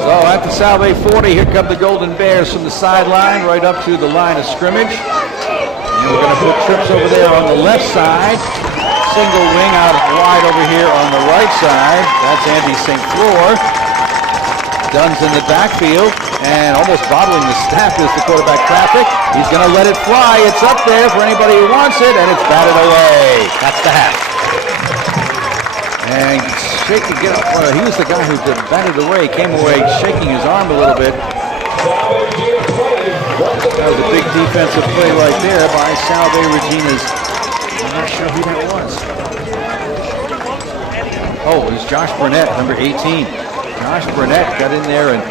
So at the Salve 40, here come the Golden Bears from the sideline right up to the line of scrimmage. And we're going to put trips over there on the left side. Single wing out wide over here on the right side. That's Andy St. Fleur. Dunn's in the backfield and almost bottling the snap is the quarterback Krafich. He's going to let it fly. It's up there for anybody who wants it, and it's batted away. That's the half. And shaking, he was the guy who batted away, came away shaking his arm a little bit. That was a big defensive play right there by Salve Regina's. I'm not sure who that was. Oh, it was Josh Burnett, number 18. Josh Burnett got in there and